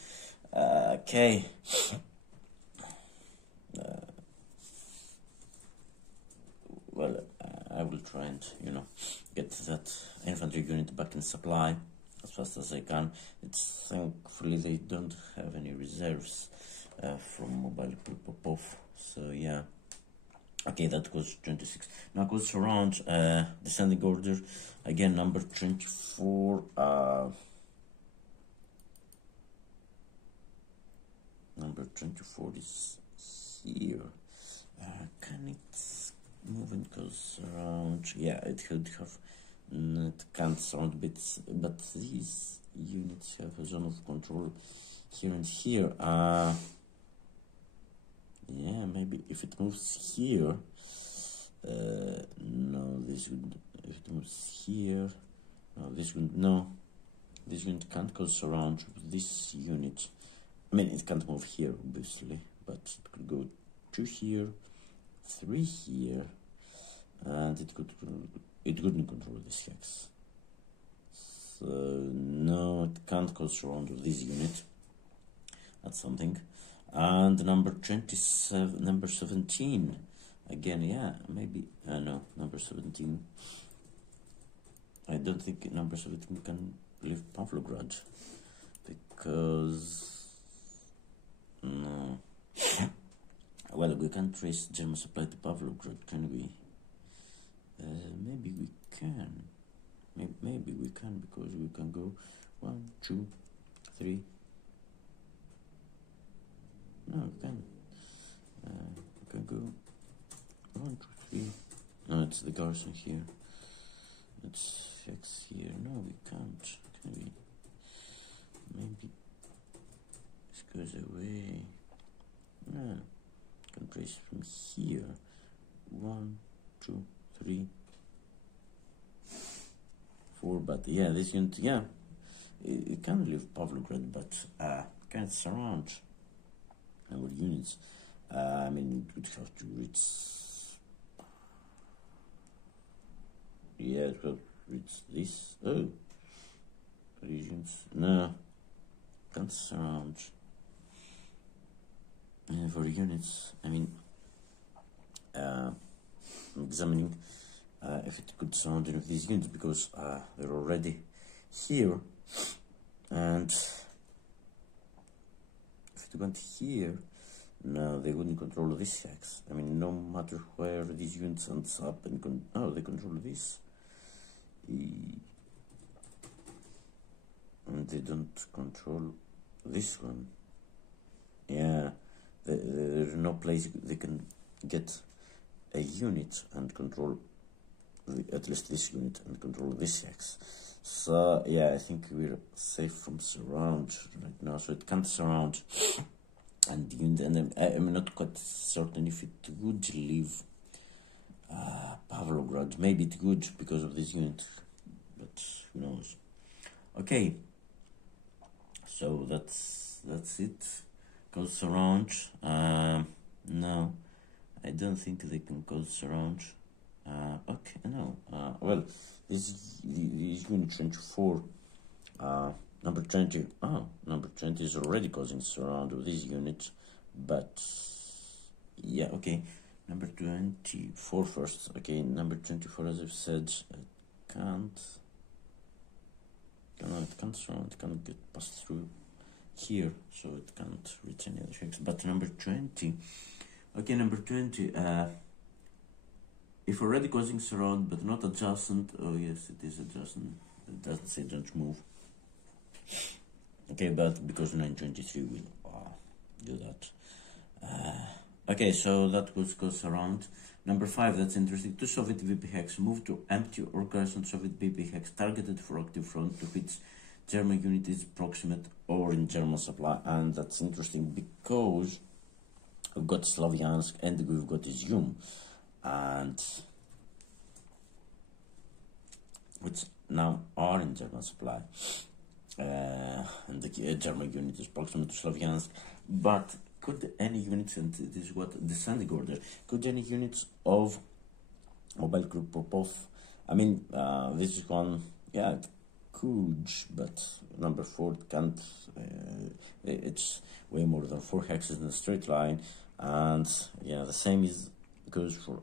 Okay. Well, I will try and, get that infantry unit back in supply as fast as I can. It's thankfully they don't have any reserves from mobile Popov, so yeah. Okay, that goes 26. Now goes around descending order. Again, number 24. Number 24 is here. Can it move and goes around? Yeah, it could have. It can't surround bits, but these units have a zone of control here and here. Yeah, maybe if it moves here, no, this would, if it moves here, no, this would, no, this unit can't go surround with this unit. I mean, it can't move here, obviously, but it could go 2 here, 3 here, and it couldn't control this hex. So, no, it can't go surround with this unit. That's something. And number 27, number 17, again, yeah, maybe, no, number 17, I don't think number 17 can leave Pavlograd, because, no, well, we can't trace German supply to Pavlograd, can we? Maybe we can, maybe we can, because we can go 1, 2, 3, no, we can. We can go 1, 2, 3. No, it's the garrison here. It's hex here. No, we can't. Can we? Maybe this goes away. No, can trace from here. 1, 2, 3, 4. But yeah, this unit, yeah, it can leave Pavlograd, but can't surround our units. I mean, it would have to reach, yeah, it would reach this. Oh, regions, no, can't surround. And for units, I mean, I'm examining if it could surround any of these units, because they're already here, and if it went here, no, they wouldn't control this hex. I mean, no matter where these units ends up, and they control this, and they don't control this one. Yeah, there's no place they can get a unit and control at least this unit and control this hex. So yeah, I think we're safe from surround right now. So it can't surround, and I'm not quite certain if it would leave Pavlograd. Maybe it would because of this unit, but who knows? Okay, so that's it. Goes surround. No, I don't think they can go surround. Okay, no. Well, this unit 24. Number 20. Oh, number 20 is already causing surround of this unit, but yeah, okay. Number 24 first. Okay, number 24, as I've said, it can't. No, it can't surround. It can't get passed through here, so it can't reach any other hex. But number 20. Okay, number 20. If already causing surround but not adjacent, oh yes, it is adjacent. It doesn't say don't move. Okay, but because 923 will do that. Okay, so that goes around. Number 5, that's interesting. 2 Soviet VP hex move to empty or garrison Soviet VP hex targeted for active front to which German unit is proximate or in German supply. And that's interesting because we've got Slavyansk and we've got Izum, and which now are in German supply. And the German unit is proximate to Slavyansk, but could any units, and this is what descending order, could any units of mobile group Popov, I mean, this is one, yeah, it could, but number 4 can't, it's way more than 4 hexes in a straight line, and yeah, the same is goes for,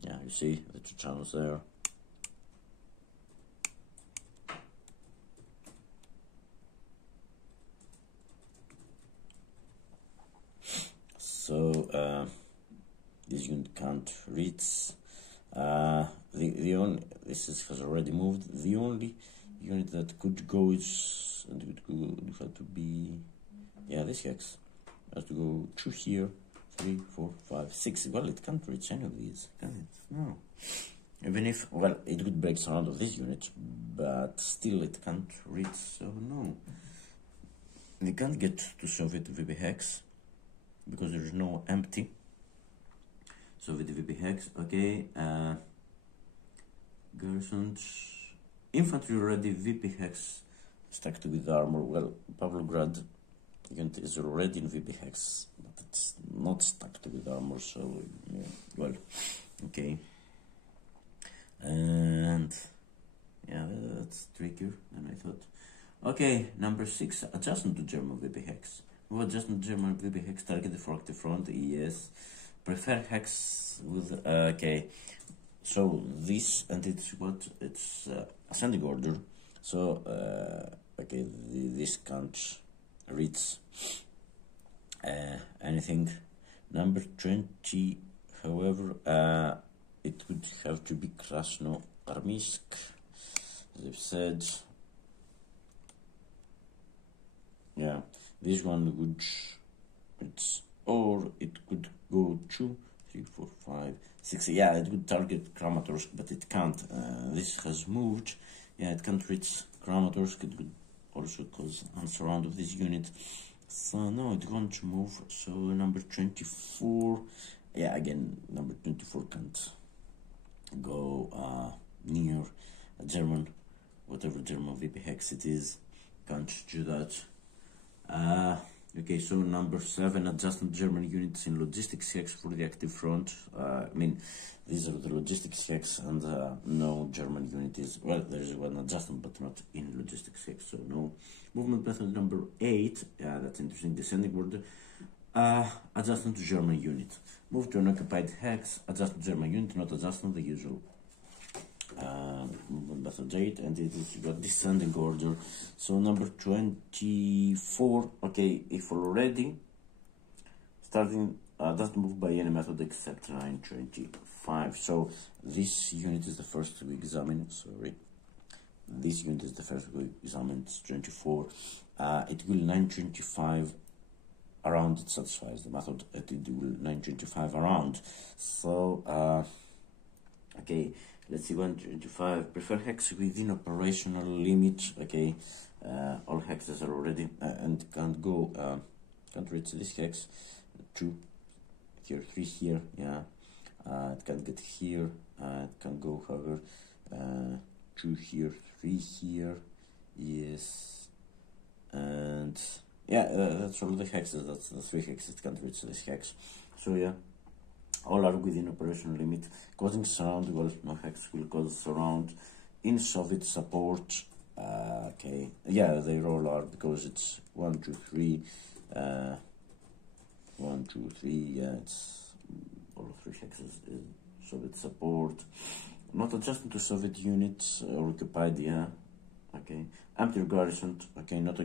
yeah, you see the 2 channels there. So this unit can't reach. The only has already moved. The only unit that could go is, and it would have to be, yeah, this hex has to go 2 here, 3, 4, 5, 6. Well, it can't reach any of these, can it? No. Even if, well, it would break some out of this unit, but still it can't reach. So no, they can't get to Soviet VB hex, because there is no empty Soviet VP hex. Okay, garrisons, infantry already VP hex stacked with armor. Well, Pavlograd unit is already in VP hex, but it's not stacked with armor, so yeah, well, okay. And yeah, that's trickier than I thought. Okay, number 6, adjustment to German VP hex. Adjustment German VP hex targeted for active front, yes. Prefer hex with, okay. So this, and it's what? It's ascending order. So, okay, this can't reach anything. Number 20, however, it would have to be Krasnoarmysk, as I've said. Yeah. This one would, or it could go 2, 3, 4, 5, 6. Yeah, it would target Kramatorsk, but it can't. This has moved. Yeah, it can't reach Kramatorsk. It would also cause unsurround of this unit. So no, it won't move. So number 24. Yeah, again, number 24 can't go near a German, whatever German VP hex it is. Can't do that. Okay, so number 7, adjustment German units in logistics hex for the active front. I mean, these are the logistics hex, and no German unit is, well, there is one adjustment, but not in logistics hex, so no. Movement method number 8, that's interesting, descending order. Adjustment to German unit. Move to an occupied hex, adjust to German unit, not adjustment, the usual. Movement method 8, and it is got descending order. So number 24, okay, if already starting doesn't move by any method except 925. So this unit is the first to be examined. Sorry, this unit is the first to be examined. It's 24. It will 925 around. It satisfies the method. It will 925 around. So okay. Let's see, 125. Prefer hex within operational limit. Okay, all hexes are already and can't go. Can't reach this hex. 2 here, 3 here. Yeah, it can't get here. It can go, however, 2 here, 3 here. Yes, and yeah, that's all the hexes. That's the 3 hexes. It can't reach this hex. So yeah. all are within operational limit, causing surround. Well, no hex will cause surround in Soviet support. Okay, yeah, they all are, because it's 1, 2, 3, 1, 2, 3. Yeah, it's all 3 hexes in Soviet support. Not adjusting to Soviet units or occupied. Yeah, okay. Empty or garrisoned. Okay, not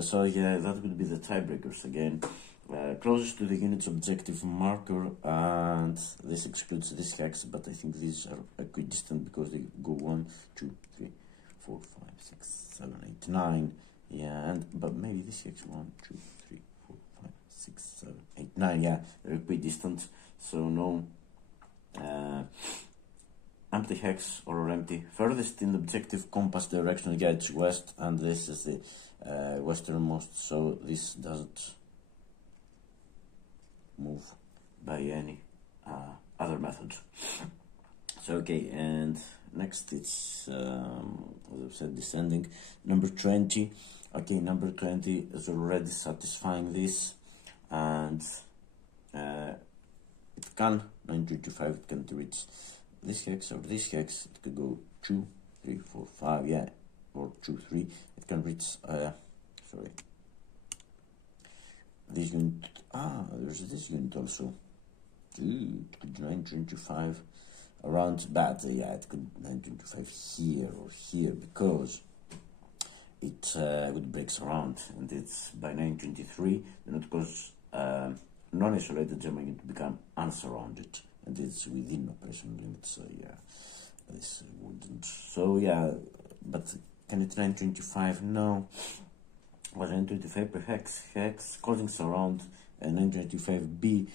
so yeah, that would be the tiebreakers again. Closest to the unit's objective marker, and this excludes this hex, but I think these are equidistant because they go 1, 2, 3, 4, 5, 6, 7, 8, 9. Yeah, and but maybe this hex 1, 2, 3, 4, 5, 6, 7, 8, 9. Yeah, they're equidistant, so no empty hex or empty. Furthest in the objective compass direction. Yeah, it's west, and this is the westernmost, so this doesn't move by any other method. So okay, and next it's as I've said, descending. Number 20. Okay, number 20 is already satisfying this, and it can 925. It can reach this hex or this hex. It could go 2, 3, 4, 5. Yeah, or 2, 3. It can reach sorry, this unit. There's this unit also. It could 925 around, but yeah, it could 925 here or here, because it would break around, and it's by 923. Then it cause non-isolated German unit to become unsurrounded, and it's within operational limits. So yeah, this wouldn't. So yeah, but can it 925? No. Well, 925 per hex causing surround, and 925B.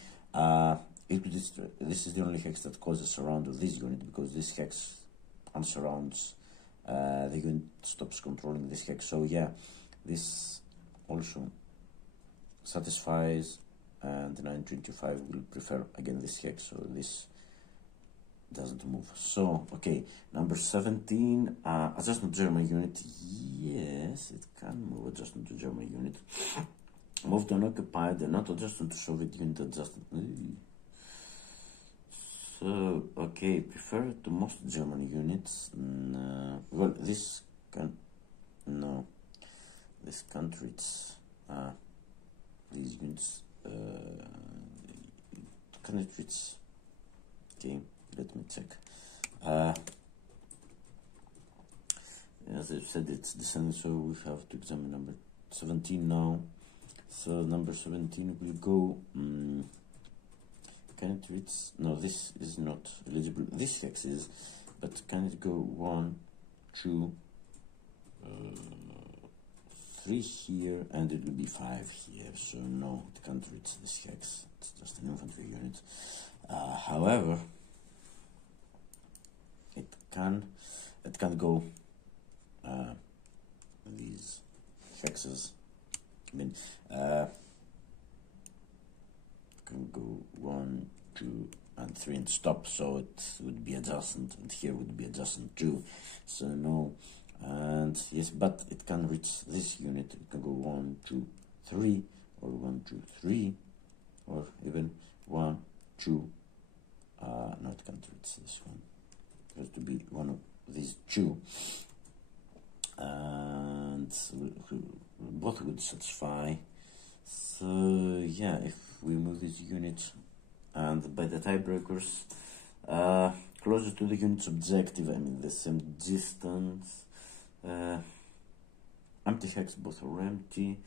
This is the only hex that causes surround of this unit, because this hex unsurrounds the unit, stops controlling this hex. So yeah, this also satisfies, and 925 will prefer again this hex, so this doesn't move. So okay, number 17, adjustment to German unit. Yes, it can move adjustment to German unit. Move to unoccupied and not adjustment to Soviet unit adjustment. So okay, prefer to most German units. No. Well, this can no. This country, it's these units can it reach? Okay, let me check. As I said, it's descending, so we have to examine number 17 now. So number 17 will go. Can it reach? No, this is not eligible. This hex is, but can it go 1, 2, 3 here, and it will be 5 here. So no, it can't reach this hex. It's just an infantry unit. However, it can go these hexes. I mean, can go 1, 2, and 3 and stop. So it would be adjacent, and here would be adjacent too. So no, and yes, but it can reach this unit. It can go 1, 2, 3, or 1, 2, 3, or even 1, 2. No, it can't reach this one. It has to be one of these two, and both would satisfy. So yeah, if we move this unit, and by the tiebreakers, closer to the unit's objective, I mean the same distance, empty hex, both are empty,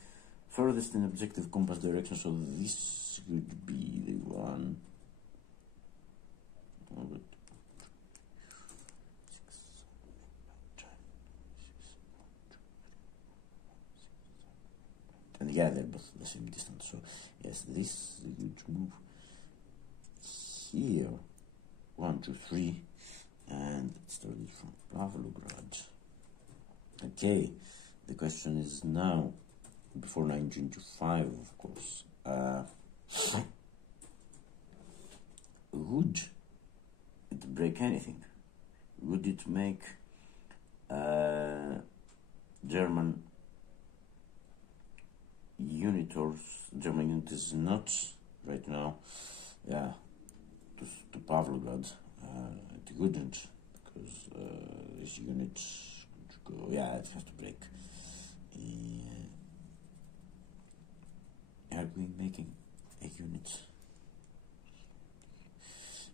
furthest in objective compass direction, so this would be the one. And yeah, they're both the same distance. So yes, this would move here, 1, 2, 3, and it started from Pavlograd. Okay, the question is now, before 1925, of course, would it break anything? Would it make German unit, or German unit is not right now, yeah, to to Pavlograd. It wouldn't, because this unit should go, yeah, it has to break. Are we making a unit?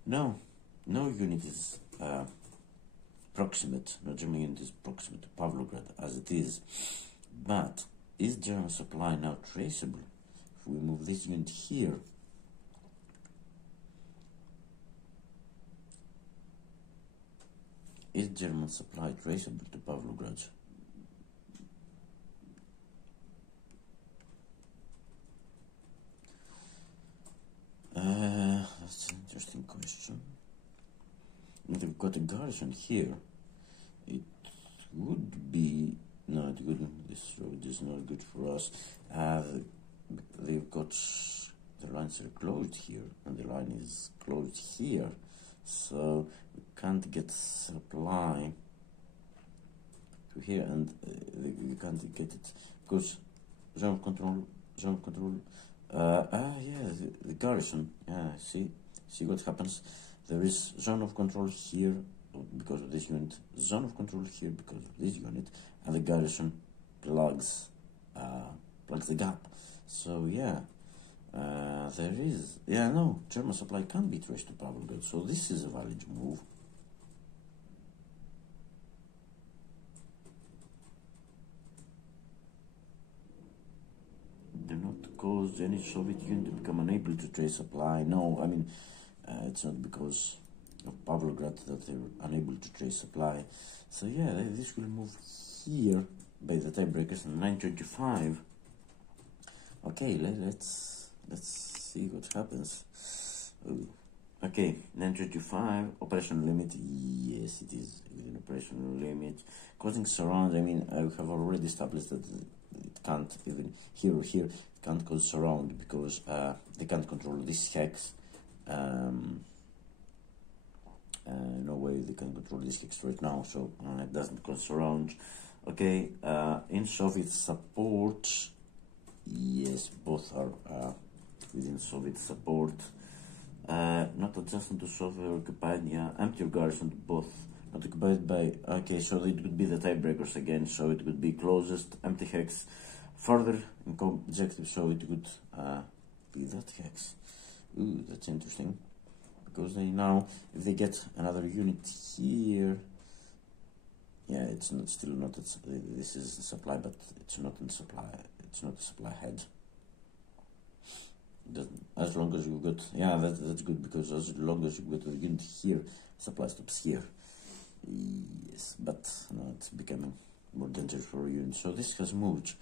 No unit is proximate, no German unit is proximate to Pavlograd as it is. But is German supply now traceable? If we move this unit here, is German supply traceable to Pavlograd? That's an interesting question. We've got a garrison here. It would be... No, it wouldn't. This road is not good for us. They've got... The lines are closed here, and the line is closed here. So we can't get supply to here, and we can't get it because zone of control. Yeah, the garrison. Yeah, see what happens. There is zone of control here because of this unit, zone of control here because of this unit, and the garrison plugs the gap. So yeah, there is, yeah, no, German supply can't be traced to Pavlograd, so this is a valid move. Do not cause any Soviet unit to become unable to trace supply. No, I mean, it's not because of Pavlograd that they're unable to trace supply. So yeah, this will move here by the tiebreakers in 925. Okay, let's see what happens. Ooh. Okay, 925 operational limit. Yes, it is within operational limit. Causing surround. I mean, I have already established that it can't even here or here. It can't cause surround because they can't control this hex. No way they can control this hex right now, so it doesn't cause surround. Okay, in Soviet support, yes, both are within Soviet support. Not adjacent to Soviet occupied, yeah, empty or garrison, both not occupied by, okay, so it would be the tiebreakers again, so it would be closest, empty hex, further in objective, so it would be that hex. Ooh, that's interesting, because they now, if they get another unit here, yeah, it's not, still not, this is the supply, but it's not in supply, it's not a supply head. As long as you got, yeah, that's good, because as long as you got a unit here, supply stops here. Yes, but no, it's becoming more dangerous for a unit. So this has moved,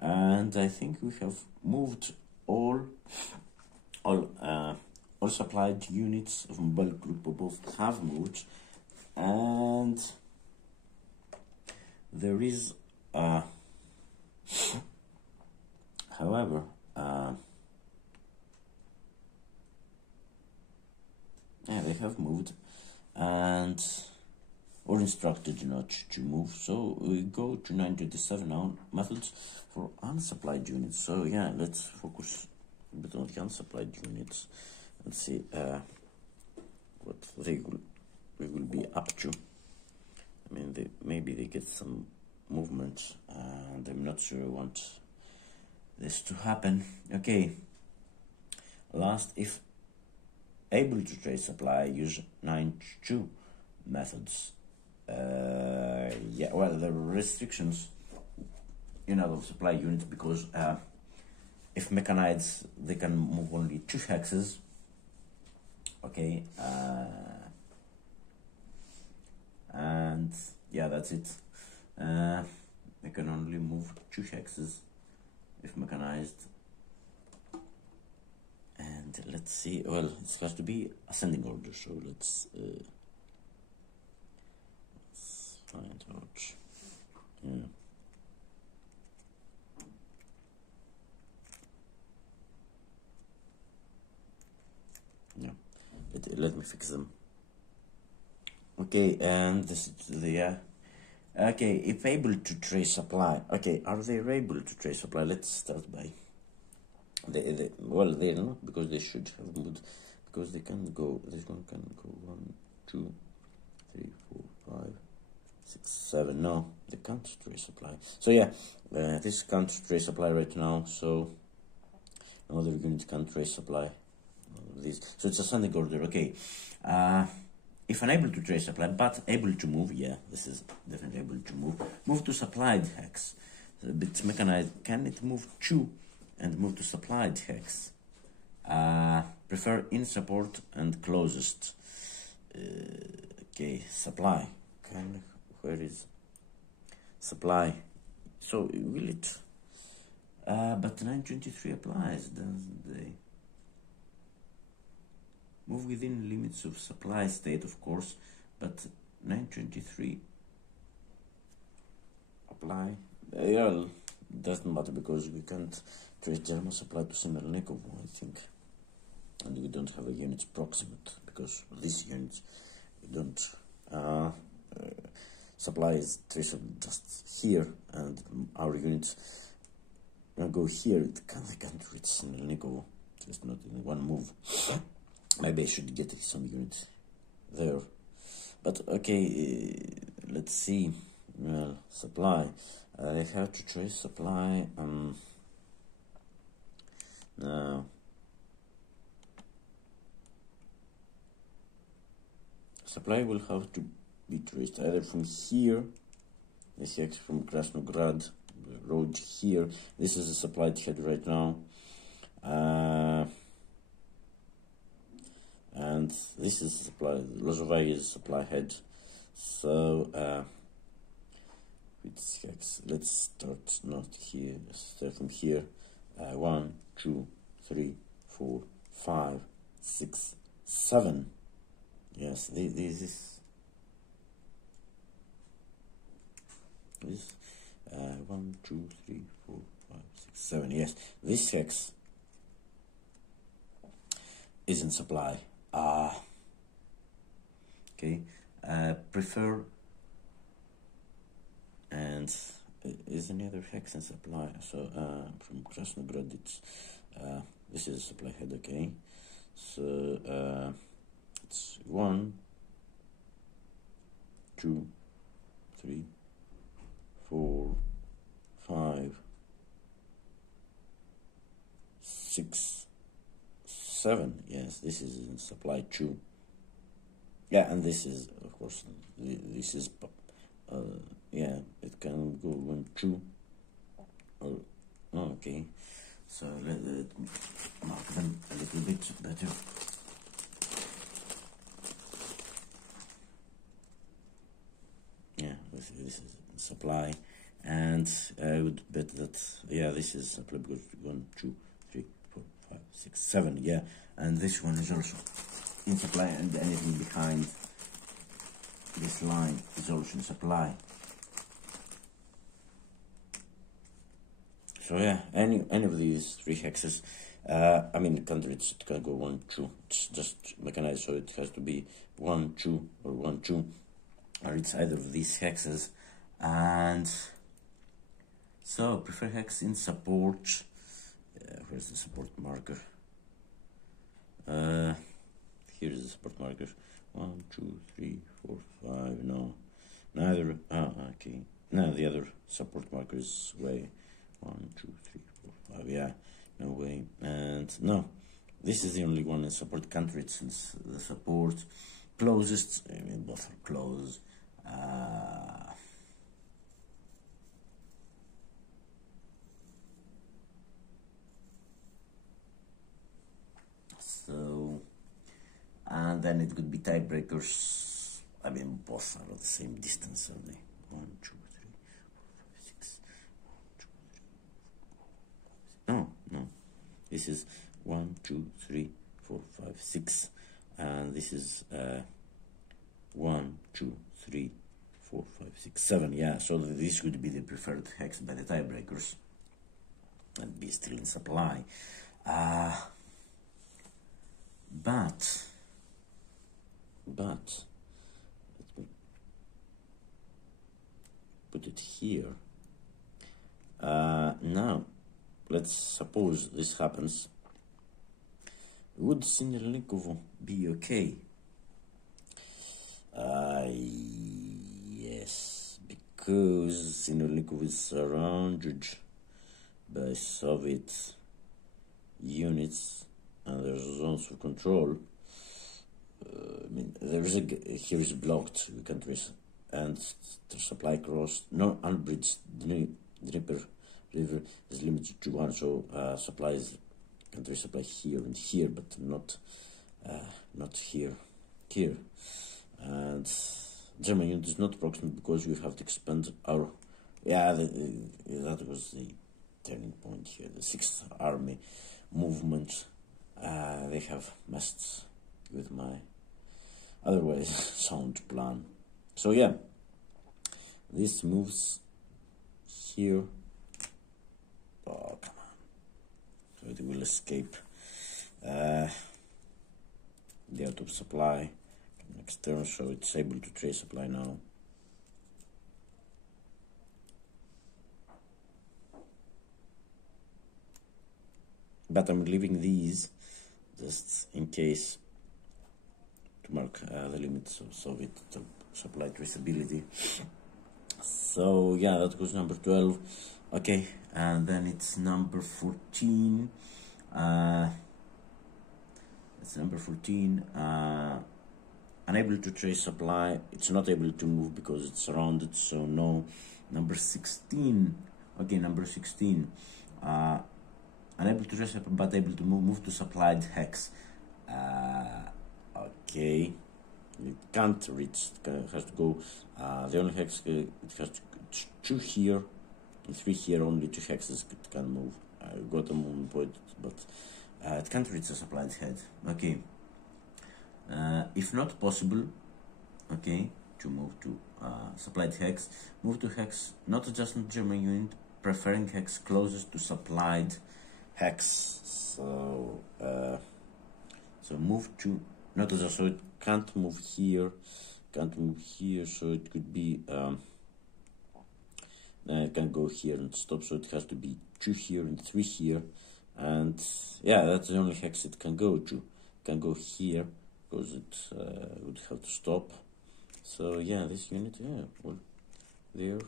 and I think we have moved all supplied units of mobile group Popov have moved, and there is, however, yeah, they have moved and or instructed not to move. So we go to 927 now, methods for unsupplied units. So yeah, let's focus a bit on the unsupplied units and see what they will be up to. I mean, maybe they get some movement, and I'm not sure I want this to happen. Okay, last, if able to trace supply, use 9-2 methods. Yeah, well, there are restrictions in other supply units because if mechanized, they can move only 2 hexes. Okay, and yeah, that's it. They can only move 2 hexes if mechanized. And let's see, well, it has to be ascending order, so let's find out. Yeah. Yeah, let me fix them. Okay, and this is the okay, if able to trace supply. Okay, are they able to trace supply? Let's start by well, they're not, because they should have moved, because they can go, this one can go 1, 2, 3, 4, 5, 6, 7. No, they can't trace supply. So yeah, this can't trace supply right now, so another unit can't trace supply. This, so it's ascending order. Okay, if unable to trace supply but able to move, yeah, this is definitely able to move to supplied hex. A bit mechanized. Can it move to and move to supplied hex? Prefer in support and closest. Okay, supply. Where is supply? So will it? But 923 applies, doesn't they? Move within limits of supply state, of course, but 923 apply. Yeah, doesn't matter because we can't trace German supply to Sinelnikowo, I think, and we don't have a unit proximate because these units we don't. Supply is traceable just here, and our units go here. They can't reach Sinelnikowo, just not in one move. Maybe I should get some units there. But okay, let's see. Well, supply. I have to trace supply. Now, supply will have to be traced either from here, this hex from Krasnograd, the road here. This is a supplied head right now. And this is supply, Lozovaya is supply head. So let's start not here, start from here. 1, 2, 3, 4, 5, 6, 7. Yes, this 1, 2, 3, 4, 5, 6, 7. Yes, this hex is in supply. Okay, prefer, and is any other hex in supply? So from Krasnograd, it's this is supply head. Okay, so it's 1, 2, 3, 4, 5, 6, 7. Yes, this is in supply 2. Yeah, and this is, of course, this is, yeah, it can go 1, 2. Or, okay, so let mark them a little bit better. Yeah, this is supply, and I would bet that, yeah, this is supply because 1, 2, 3, 4, 5, 6, 7. Yeah, and this one is also in supply, and anything behind this line is also in supply. So yeah, any of these 3 hexes, I mean, it can go 1, 2. It's just mechanized, so it has to be 1, 2, or 1, 2, or it's either of these hexes. And so prefer hex in support. Where's the support marker? Here is the support marker. 1, 2, 3, 4, 5. No, neither. Okay. No, the other support marker is way. 1, 2, 3, 4, 5. Yeah, no way. And no, this is the only one in support. Can't reach the support closest. I mean, both are close. So, and then it could be tiebreakers. I mean, both are at the same distance, are they? 1, 2, 3, 4, 5, 6. 1, 2, 3, 4, 5, 6. No. This is 1, 2, 3, 4, 5, 6, and this is 1, 2, 3, 4, 5, 6, 7. Yeah, so this would be the preferred hex by the tiebreakers and be still in supply. But let me put it here. Now let's suppose this happens. Would Sinelnikowo be okay? Yes, because Sinelnikowo is surrounded by Soviet units and there's zones of control. I mean, here is blocked, we can't and the supply crossed, no unbridged Dniepr river is limited to one, so supplies can resupply here and here, but not here. And German unit is not proximate because we have to expand our. Yeah, that was the turning point here. The 6th Army movement. They have messed with my otherwise sound plan. So yeah, this moves here. Oh, come on. So it will escape the out of supply next turn, so it's able to trade supply now. But I'm leaving these just in case to mark the limits of Soviet supply traceability. So yeah, that was number 12. Okay, and then it's number 14. It's number 14. Unable to trace supply. It's not able to move because it's surrounded, so no. Number 16. Okay, number 16. Unable to trace but able to move to supplied hex. Okay, it can't reach. It has to go. The only hex it has to 2 here, and 3 here. Only 2 hexes it can move. I got a movement point, but it can't reach the supplied head. Okay. If not possible, okay, to move to supplied hex, move to hex not adjacent German unit, preferring hex closest to supplied hex. So so move to not adjacent, so it can't move here, so it could be it can go here and stop, so it has to be 2 here and 3 here, and yeah, that's the only hex it can go to. It can go here because it would have to stop. So yeah, this unit, yeah, well, there,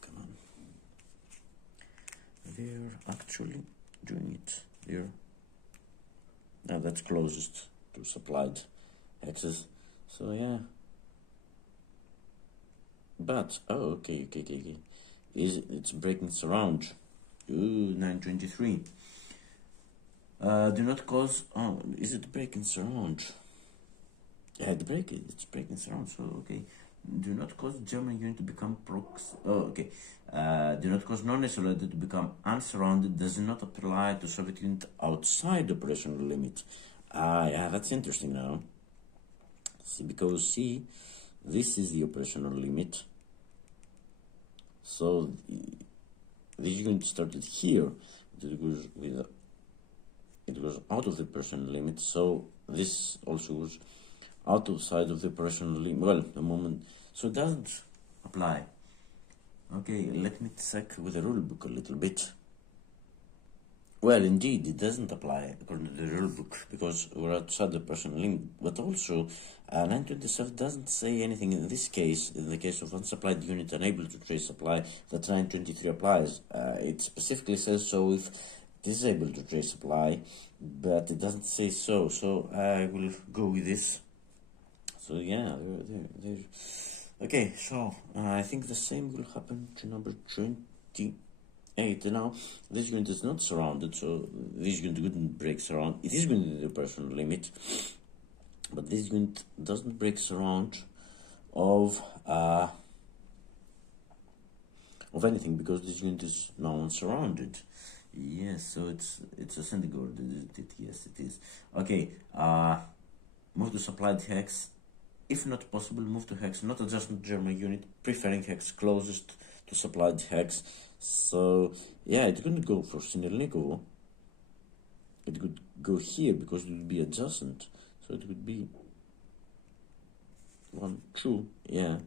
come on, they're actually doing it. There, now that's closest to supplied hexes. So yeah, but okay. It's breaking surround. Ooh, 923. Do not cause. Oh, is it breaking surround? Yeah, it's breaking surround. So okay. Do not cause German unit to become prox. Oh, okay. Do not cause non-isolated to become unsurrounded. Does not apply to Soviet unit outside operational limit. Yeah, that's interesting now. See, because this is the operational limit. So this unit started here. It goes with. It goes out of the operational limit, so this also goes outside of the operational limit. Well, a moment, so it doesn't apply. Okay, let me check with the rule book a little bit. Well, indeed, it doesn't apply according to the rule book because we're outside the operational limit. But also, 927 doesn't say anything in this case. In the case of unsupplied unit unable to trace supply, that 923 applies. It specifically says so if this is able to trace supply, but it doesn't say so. So I will go with this. So yeah, there. Okay, so I think the same will happen to number 28. Now this unit is not surrounded, so this unit wouldn't break surround. It is within the operational limit, but this unit doesn't break surround of anything because this unit is now unsurrounded. Yes, so it's a Sinelnikowo, isn't it? Yes, it is. Okay, move to supplied hex. If not possible, move to hex not adjacent German unit, preferring hex closest to supplied hex. So yeah, it couldn't go for Sinelnikowo. It could go here because it would be adjacent. So it would be 1, 2, yeah.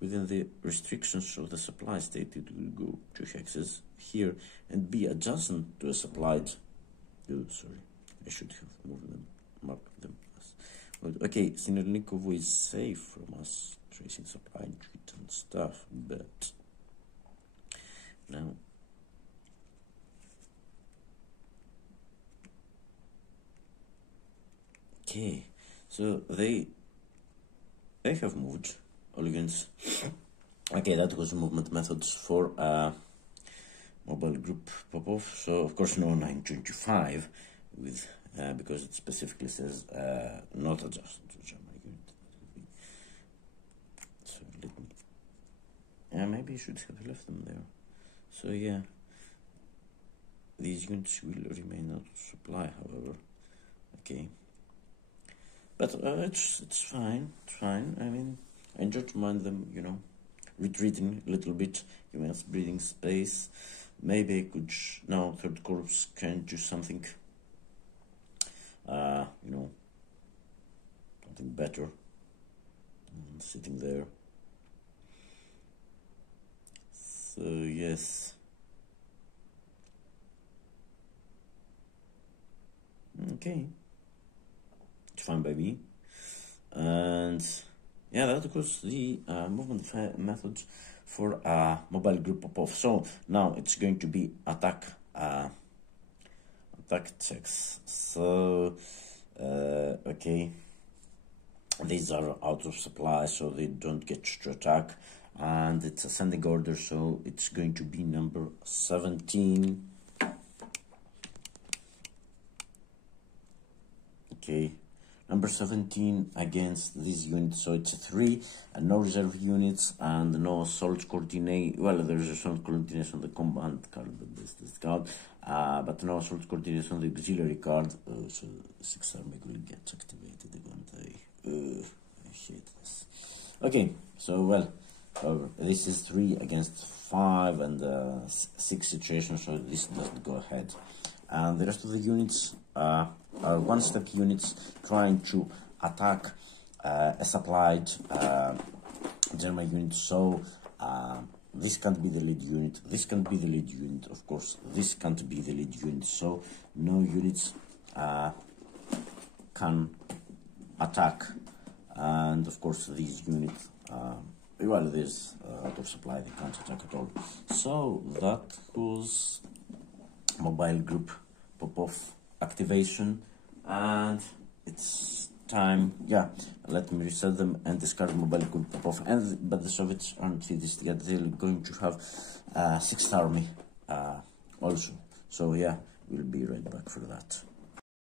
Within the restrictions of the supply state, it will go 2 hexes here and be adjacent to a supplied. Oh, sorry. should have moved them, marked them as. But okay, Sinelnikowo is safe from us tracing supply street and stuff, but now okay, so they have moved all units. Okay, that was movement methods for mobile group Popov. So of course no 925 with because it specifically says not adjusted to German unit. So let me. Maybe I should have left them there. So yeah, these units will remain out of supply, however. Okay, but it's fine. It's fine. I mean, I enjoy to mind them, you know, retreating a little bit, giving us breathing space. Maybe I could now third corps can do something, you know, something better than sitting there. So yes, okay, it's fine by me. And yeah, that was the movement method for mobile group Popov. So now it's going to be attack checks. So okay, these are out of supply, so they don't get to attack, and it's ascending order, so it's going to be number 17. Okay, number 17 against this unit, so it's 3 and no reserve units and no assault coordinate. Well, there's assault coordination on the command card, this card, but no assault coordination on the auxiliary card. So 6 army will get activated again. I hate this. Okay, so well, this is 3 against 5 and 6 situation, so this doesn't go ahead. And the rest of the units are one-step units trying to attack a supplied German unit. So this can't be the lead unit, this can't be the lead unit, of course this can't be the lead unit, so no units can attack. And of course these units, well, this out of supply, they can't attack at all. So that was mobile group Popov activation, and it's time. Yeah, let me reset them and discard mobile group Popov. But the Soviets aren't finished yet. They're going to have 6th army also. So yeah, we'll be right back for that.